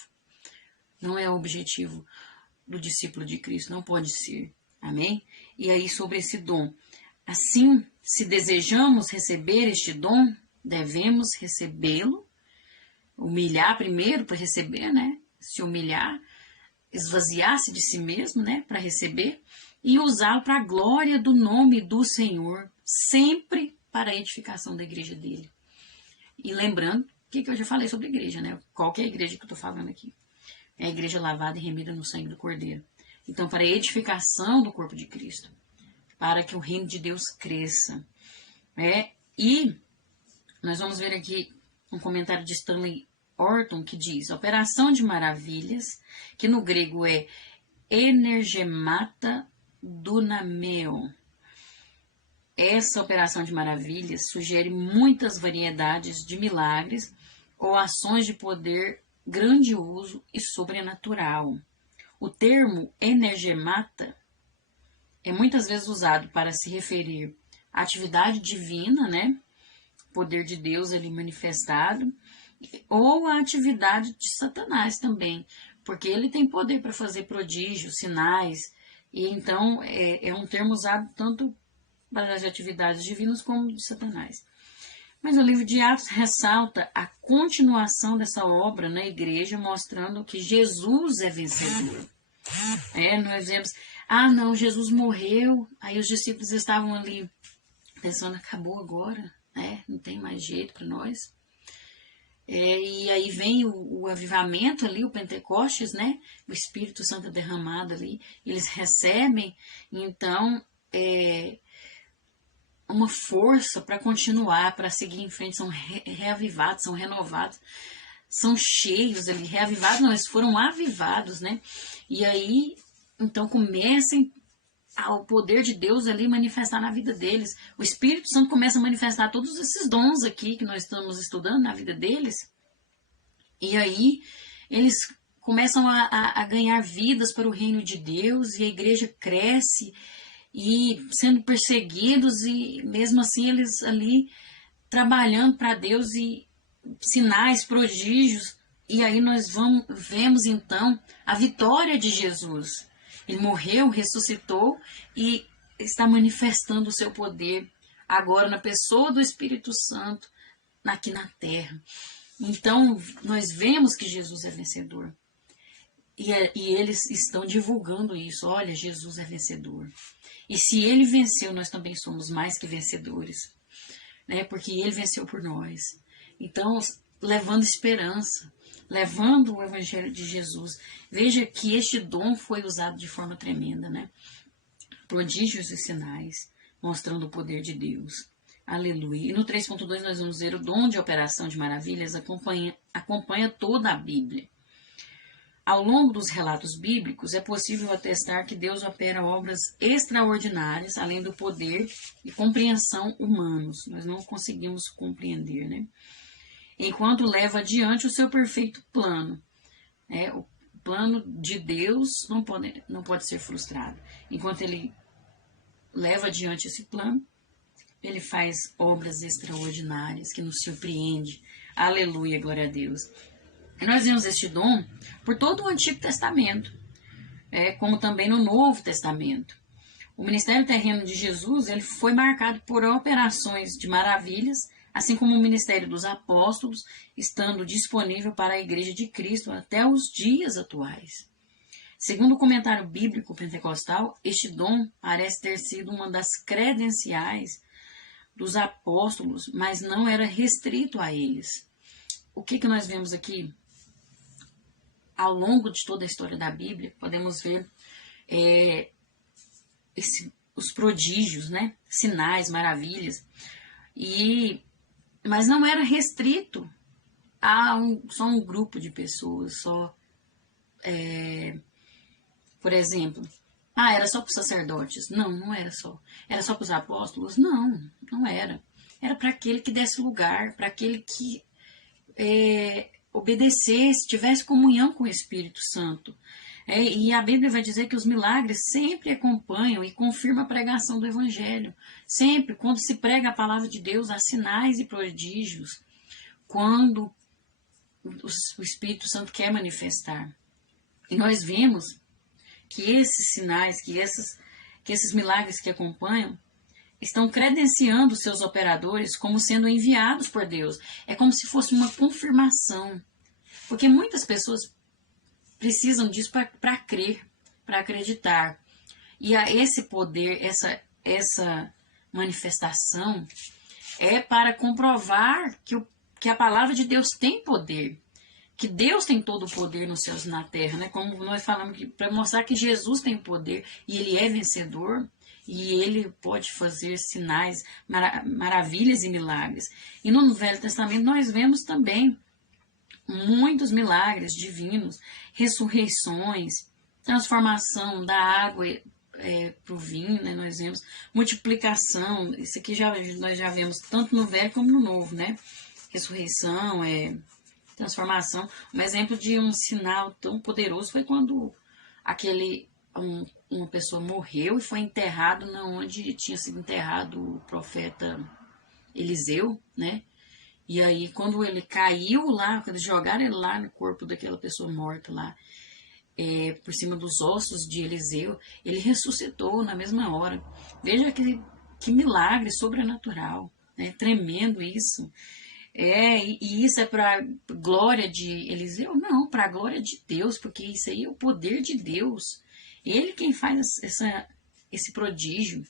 Não é o objetivo do discípulo de Cristo, não pode ser. Amém? E aí sobre esse dom. Assim, se desejamos receber este dom, devemos recebê-lo, humilhar primeiro para receber, né? Se humilhar, esvaziar-se de si mesmo, né? Para receber, e usá-lo para a glória do nome do Senhor, sempre para a edificação da igreja dele. E lembrando, o que eu já falei sobre a igreja, né? Qual que é a igreja que eu estou falando aqui? É a igreja lavada e remida no sangue do Cordeiro. Então, para a edificação do corpo de Cristo, para que o reino de Deus cresça. E nós vamos ver aqui um comentário de Stanley Orton que diz: operação de maravilhas, que no grego é energemata dunameo. Essa operação de maravilhas sugere muitas variedades de milagres ou ações de poder grandioso e sobrenatural. O termo energemata é muitas vezes usado para se referir à atividade divina, né? Poder de Deus ali manifestado, ou à atividade de Satanás também, porque ele tem poder para fazer prodígios, sinais, E então é um termo usado tanto para as atividades divinas como de Satanás. Mas o livro de Atos ressalta a continuação dessa obra na igreja, mostrando que Jesus é vencedor. Nós vemos, não, Jesus morreu, aí os discípulos estavam ali pensando, acabou agora, não tem mais jeito para nós. E aí vem o avivamento ali, o Pentecostes, né? O Espírito Santo é derramado ali, eles recebem, então, uma força para continuar, para seguir em frente, são reavivados, são renovados, são cheios ali, reavivados não, eles foram avivados, né? E aí, então comecem o poder de Deus ali manifestar na vida deles. O Espírito Santo começa a manifestar todos esses dons aqui que nós estamos estudando na vida deles. E aí eles começam a ganhar vidas para o reino de Deus e a igreja cresce e sendo perseguidos e mesmo assim eles ali trabalhando para Deus e sinais, prodígios. E aí nós vemos então a vitória de Jesus. Ele morreu, ressuscitou e está manifestando o seu poder agora na pessoa do Espírito Santo aqui na terra. Então, nós vemos que Jesus é vencedor. E eles estão divulgando isso. Olha, Jesus é vencedor. E se ele venceu, nós também somos mais que vencedores. Né? Porque ele venceu por nós. Então, levando esperança, levando o Evangelho de Jesus. Veja que este dom foi usado de forma tremenda, né? Prodígios e sinais, mostrando o poder de Deus. Aleluia. E no 3.2 nós vamos ver o dom de operação de maravilhas acompanha toda a Bíblia. Ao longo dos relatos bíblicos, é possível atestar que Deus opera obras extraordinárias, além do poder e compreensão humanos. Nós não conseguimos compreender, né? Enquanto leva adiante o seu perfeito plano. O plano de Deus não pode ser frustrado. Enquanto ele leva adiante esse plano, ele faz obras extraordinárias que nos surpreende. Aleluia, glória a Deus. E nós vemos este dom por todo o Antigo Testamento, como também no Novo Testamento. O ministério terreno de Jesus ele foi marcado por operações de maravilhas, assim como o ministério dos apóstolos, estando disponível para a Igreja de Cristo até os dias atuais. Segundo o comentário bíblico pentecostal, este dom parece ter sido uma das credenciais dos apóstolos, mas não era restrito a eles. O que nós vemos aqui? Ao longo de toda a história da Bíblia, podemos ver os prodígios, né? Sinais, maravilhas, mas não era restrito a só um grupo de pessoas, por exemplo, era só para os sacerdotes. Não, não era só. Era só para os apóstolos? Não, não era. Era para aquele que desse lugar, para aquele que obedecesse, tivesse comunhão com o Espírito Santo. E a Bíblia vai dizer que os milagres sempre acompanham e confirmam a pregação do Evangelho. Sempre, quando se prega a palavra de Deus, há sinais e prodígios. Quando o Espírito Santo quer manifestar. E nós vemos que esses sinais, que esses milagres que acompanham, estão credenciando seus operadores como sendo enviados por Deus. É como se fosse uma confirmação. Porque muitas pessoas precisam disso para crer, para acreditar. E esse poder, essa manifestação é para comprovar que a palavra de Deus tem poder. Que Deus tem todo o poder nos céus e na terra, né? Como nós falamos, para mostrar que Jesus tem poder e ele é vencedor e ele pode fazer sinais, maravilhas e milagres. E no Velho Testamento nós vemos também muitos milagres divinos, ressurreições, transformação da água para o vinho, né? Nós vemos multiplicação, isso aqui nós já vemos tanto no Velho como no Novo, né? Ressurreição, transformação. Um exemplo de um sinal tão poderoso foi quando uma pessoa morreu e foi enterrado onde tinha sido enterrado o profeta Eliseu, né? E aí, quando ele caiu lá, quando jogaram ele lá no corpo daquela pessoa morta lá, por cima dos ossos de Eliseu, ele ressuscitou na mesma hora. Veja que milagre sobrenatural, né? Tremendo isso. E isso é para glória de Eliseu? Não, para a glória de Deus, porque isso aí é o poder de Deus. Ele quem faz esse prodígio.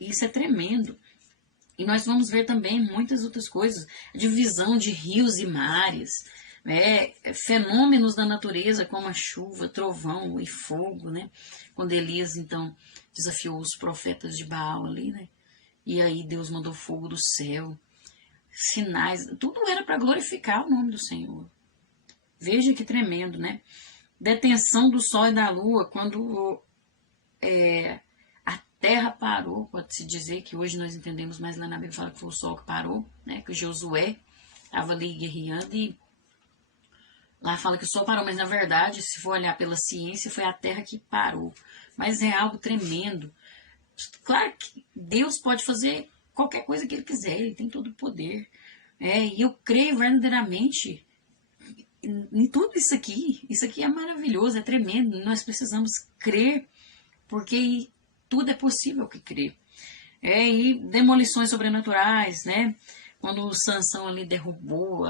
Isso é tremendo. E nós vamos ver também muitas outras coisas. Divisão de rios e mares, né? Fenômenos da natureza como a chuva, trovão e fogo, né? Quando Elias, então, desafiou os profetas de Baal ali, né? E aí Deus mandou fogo do céu. Sinais, tudo era para glorificar o nome do Senhor. Veja que tremendo, né? Detenção do sol e da lua, quando a terra parou, pode-se dizer que hoje nós entendemos, mas lá na Bíblia fala que foi o sol que parou, né? Que Josué estava ali guerreando e lá fala que o sol parou, mas na verdade, se for olhar pela ciência, foi a terra que parou. Mas é algo tremendo. Claro que Deus pode fazer qualquer coisa que Ele quiser, Ele tem todo o poder. E eu creio verdadeiramente em tudo isso aqui. Isso aqui é maravilhoso, é tremendo. Nós precisamos crer, porque tudo é possível que crer. E demolições sobrenaturais, né? Quando o Sansão ali derrubou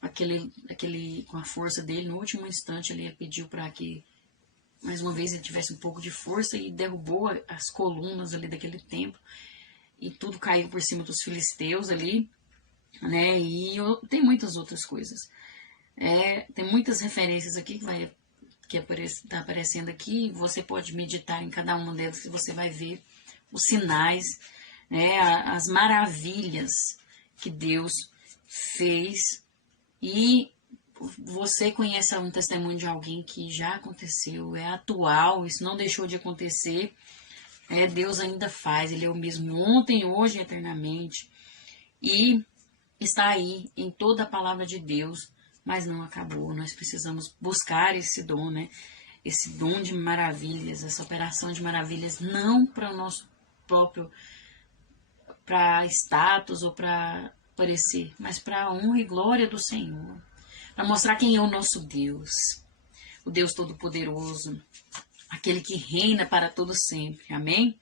aquele com a força dele, no último instante ele pediu para que mais uma vez ele tivesse um pouco de força e derrubou as colunas ali daquele templo e tudo caiu por cima dos filisteus ali, né? E tem muitas outras coisas. Tem muitas referências aqui que está aparecendo aqui. Você pode meditar em cada uma delas que você vai ver os sinais, né? As maravilhas que Deus fez. E você conhece um testemunho de alguém que já aconteceu, é atual, isso não deixou de acontecer. Deus ainda faz, Ele é o mesmo ontem, hoje e eternamente. E está aí em toda a palavra de Deus, mas não acabou. Nós precisamos buscar esse dom, né? Esse dom de maravilhas, essa operação de maravilhas, não para o nosso próprio, para status ou para parecer, mas para a honra e glória do Senhor. Para mostrar quem é o nosso Deus, o Deus Todo-Poderoso, aquele que reina para todo sempre, amém?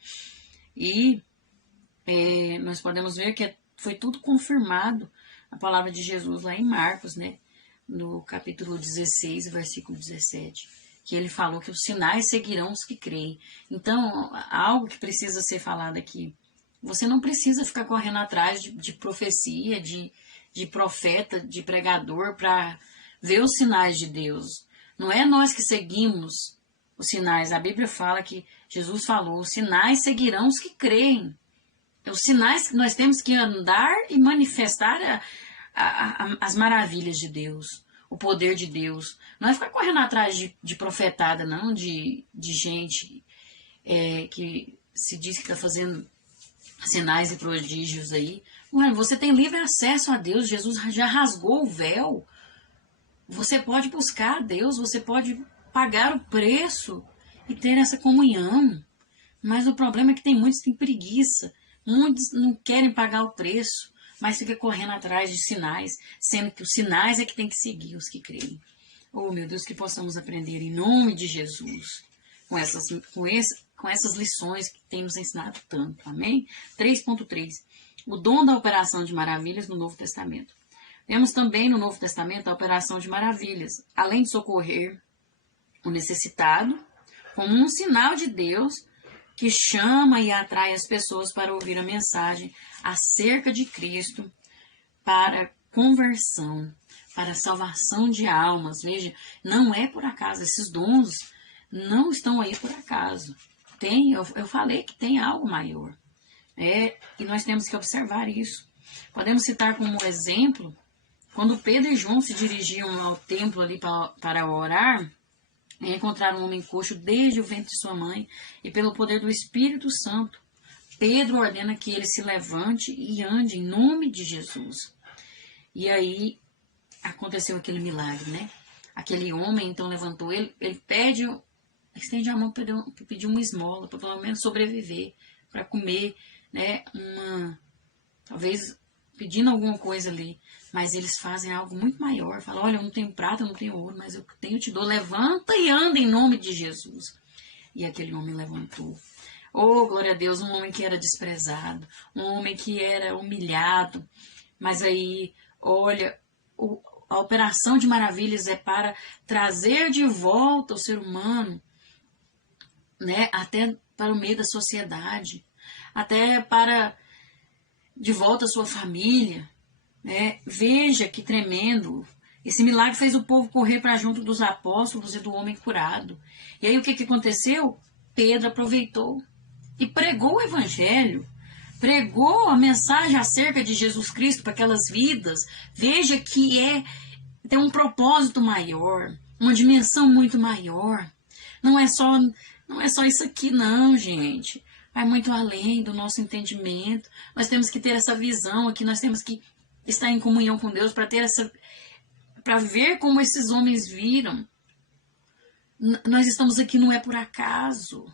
E nós podemos ver que foi tudo confirmado, a palavra de Jesus lá em Marcos, né? No capítulo 16, versículo 17, que ele falou que os sinais seguirão os que creem. Então, algo que precisa ser falado aqui, você não precisa ficar correndo atrás de profecia, de profeta, de pregador para ver os sinais de Deus. Não é nós que seguimos os sinais. A Bíblia fala que Jesus falou, os sinais seguirão os que creem. Os sinais que nós temos que andar e manifestar as maravilhas de Deus, o poder de Deus. Não é ficar correndo atrás de profetada, não, de gente que se diz que está fazendo sinais e prodígios aí. Ué, você tem livre acesso a Deus, Jesus já rasgou o véu. Você pode buscar a Deus, você pode pagar o preço e ter essa comunhão. Mas o problema é que tem muitos que têm preguiça. Muitos não querem pagar o preço, mas ficam correndo atrás de sinais, sendo que os sinais é que tem que seguir os que creem. Oh, meu Deus, que possamos aprender em nome de Jesus com essas lições que tem nos ensinado tanto. Amém? 3.3. O dom da operação de maravilhas no Novo Testamento. Temos também no Novo Testamento a operação de maravilhas, além de socorrer o necessitado, como um sinal de Deus que chama e atrai as pessoas para ouvir a mensagem acerca de Cristo, para conversão, para salvação de almas. Veja, não é por acaso, esses dons não estão aí por acaso. Eu falei que tem algo maior. E nós temos que observar isso. Podemos citar como exemplo, quando Pedro e João se dirigiam ao templo ali para orar, encontraram um homem coxo desde o ventre de sua mãe, e pelo poder do Espírito Santo, Pedro ordena que ele se levante e ande em nome de Jesus. E aí aconteceu aquele milagre, né? Aquele homem então levantou, ele estende a mão para pedir uma esmola, para pelo menos sobreviver, para comer, né? Talvez pedindo alguma coisa ali, mas eles fazem algo muito maior. Falam, olha, eu não tenho prata, eu não tenho ouro, mas eu tenho, te dou, levanta e anda em nome de Jesus. E aquele homem levantou. Oh, glória a Deus, um homem que era desprezado, um homem que era humilhado, mas aí, olha, a operação de maravilhas é para trazer de volta o ser humano, né, até para o meio da sociedade, até para de volta a sua família, né? Veja que tremendo. Esse milagre fez o povo correr para junto dos apóstolos e do homem curado. E aí o que aconteceu? Pedro aproveitou e pregou o evangelho, pregou a mensagem acerca de Jesus Cristo para aquelas vidas. Veja que tem um propósito maior, uma dimensão muito maior. Não é só isso aqui não, gente. Vai muito além do nosso entendimento. Nós temos que ter essa visão aqui, nós temos que estar em comunhão com Deus para ver como esses homens viram. Nós estamos aqui não é por acaso.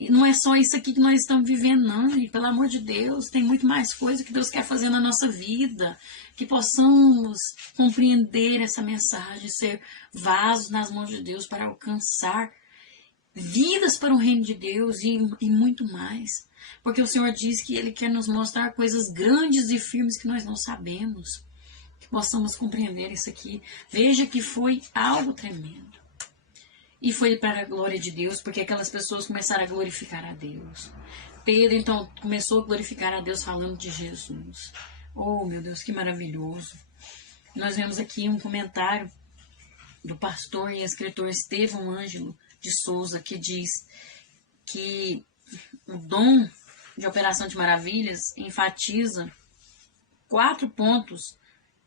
E não é só isso aqui que nós estamos vivendo, não, gente. Pelo amor de Deus, tem muito mais coisa que Deus quer fazer na nossa vida. Que possamos compreender essa mensagem, ser vasos nas mãos de Deus para alcançar vidas para o reino de Deus e muito mais. Porque o Senhor diz que Ele quer nos mostrar coisas grandes e firmes que nós não sabemos. Que possamos compreender isso aqui. Veja que foi algo tremendo. E foi para a glória de Deus, porque aquelas pessoas começaram a glorificar a Deus. Pedro, então, começou a glorificar a Deus falando de Jesus. Oh, meu Deus, que maravilhoso. Nós vemos aqui um comentário do pastor e escritor Estevão Ângelo de Souza, que diz que o dom de operação de maravilhas enfatiza 4 pontos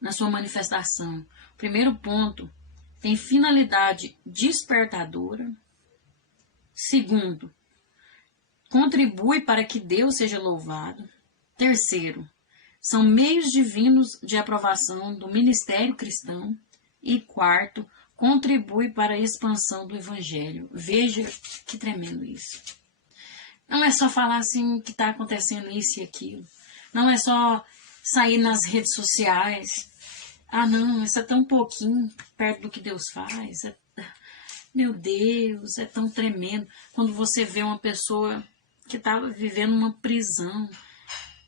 na sua manifestação. O primeiro ponto tem finalidade despertadora. Segundo, contribui para que Deus seja louvado. Terceiro, são meios divinos de aprovação do ministério cristão. E quarto, contribui para a expansão do evangelho. Veja que tremendo isso. Não é só falar assim que está acontecendo isso e aquilo. Não é só sair nas redes sociais. Ah, não, isso é tão pouquinho perto do que Deus faz. Meu Deus, é tão tremendo. Quando você vê uma pessoa que estava vivendo uma prisão,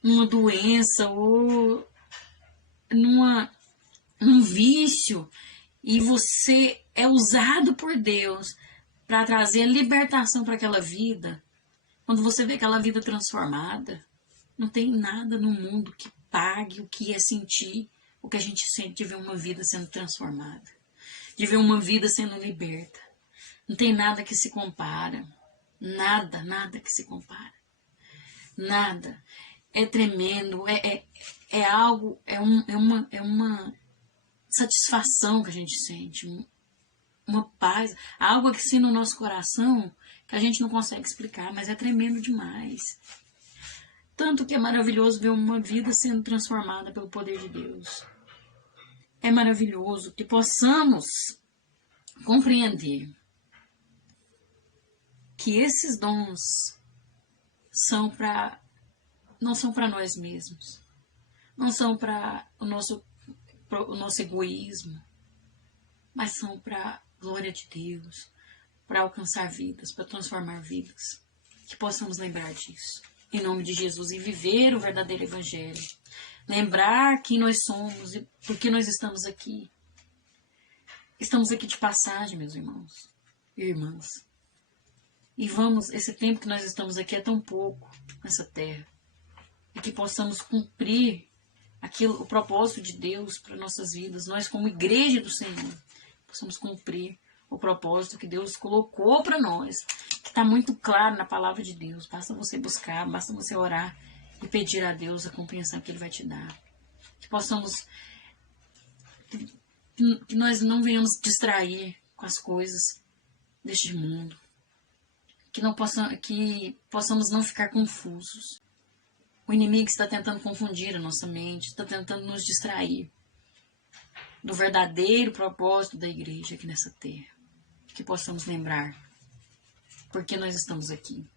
uma doença ou num vício, e você é usado por Deus para trazer libertação para aquela vida. Quando você vê aquela vida transformada, não tem nada no mundo que pague o que é sentir o que a gente sente de ver uma vida sendo transformada, de ver uma vida sendo liberta. Não tem nada que se compara. Nada, nada que se compara. Nada. É tremendo, é algo, é uma satisfação que a gente sente, uma paz, algo assim no nosso coração que a gente não consegue explicar, mas é tremendo demais. Tanto que é maravilhoso ver uma vida sendo transformada pelo poder de Deus. É maravilhoso que possamos compreender que esses dons não são para nós mesmos, não são para o nosso egoísmo, mas são para a glória de Deus, para alcançar vidas, para transformar vidas. Que possamos lembrar disso, em nome de Jesus, e viver o verdadeiro evangelho. Lembrar quem nós somos e por que nós estamos aqui. Estamos aqui de passagem, meus irmãos e irmãs. E esse tempo que nós estamos aqui é tão pouco nessa terra. E que possamos cumprir o propósito de Deus para nossas vidas. Nós, como igreja do Senhor, possamos cumprir o propósito que Deus colocou para nós. Que está muito claro na palavra de Deus. Basta você buscar, basta você orar e pedir a Deus a compreensão que Ele vai te dar. Que possamos... Que nós não venhamos distrair com as coisas deste mundo. Que possamos não ficar confusos. O inimigo está tentando confundir a nossa mente, está tentando nos distrair do verdadeiro propósito da igreja aqui nessa terra. Que possamos lembrar porque nós estamos aqui.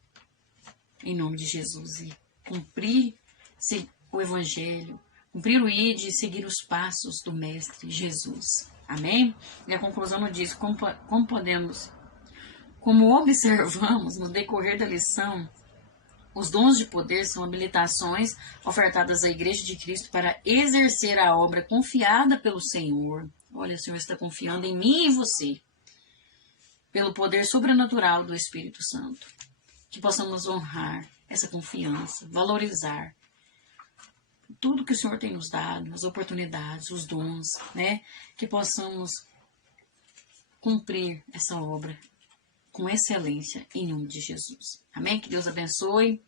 Em nome de Jesus. E cumprir, o Evangelho, cumprir o ID e seguir os passos do Mestre Jesus. Amém? E a conclusão nos diz como observamos no decorrer da lição, os dons de poder são habilitações ofertadas à Igreja de Cristo para exercer a obra confiada pelo Senhor. Olha, o Senhor está confiando em mim e em você, pelo poder sobrenatural do Espírito Santo. Que possamos honrar essa confiança, valorizar tudo que o Senhor tem nos dado, as oportunidades, os dons, né? Que possamos cumprir essa obra com excelência em nome de Jesus. Amém? Que Deus abençoe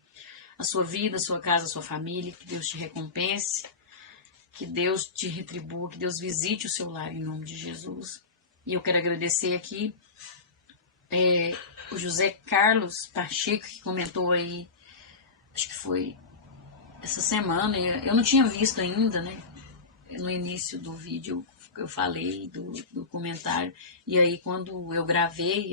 a sua vida, a sua casa, a sua família, que Deus te recompense, que Deus te retribua, que Deus visite o seu lar em nome de Jesus. E eu quero agradecer aqui o José Carlos Pacheco, que comentou aí, acho que foi essa semana, eu não tinha visto ainda, né? No início do vídeo eu falei do comentário, e aí quando eu gravei,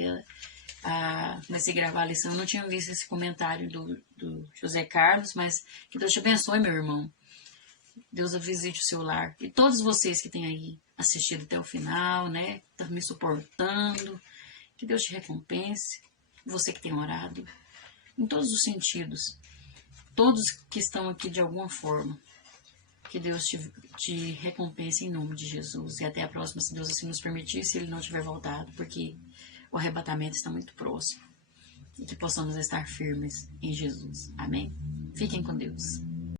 comecei a gravar a lição, eu não tinha visto esse comentário do José Carlos, mas que Deus te abençoe, meu irmão. Deus visite o seu lar. E todos vocês que têm aí assistido até o final, né? Estão me suportando. Que Deus te recompense. Você que tem orado. Em todos os sentidos. Todos que estão aqui de alguma forma. Que Deus te recompense em nome de Jesus. E até a próxima, se Deus assim nos permitir, se Ele não tiver voltado. Porque o arrebatamento está muito próximo. E que possamos estar firmes em Jesus. Amém? Fiquem com Deus.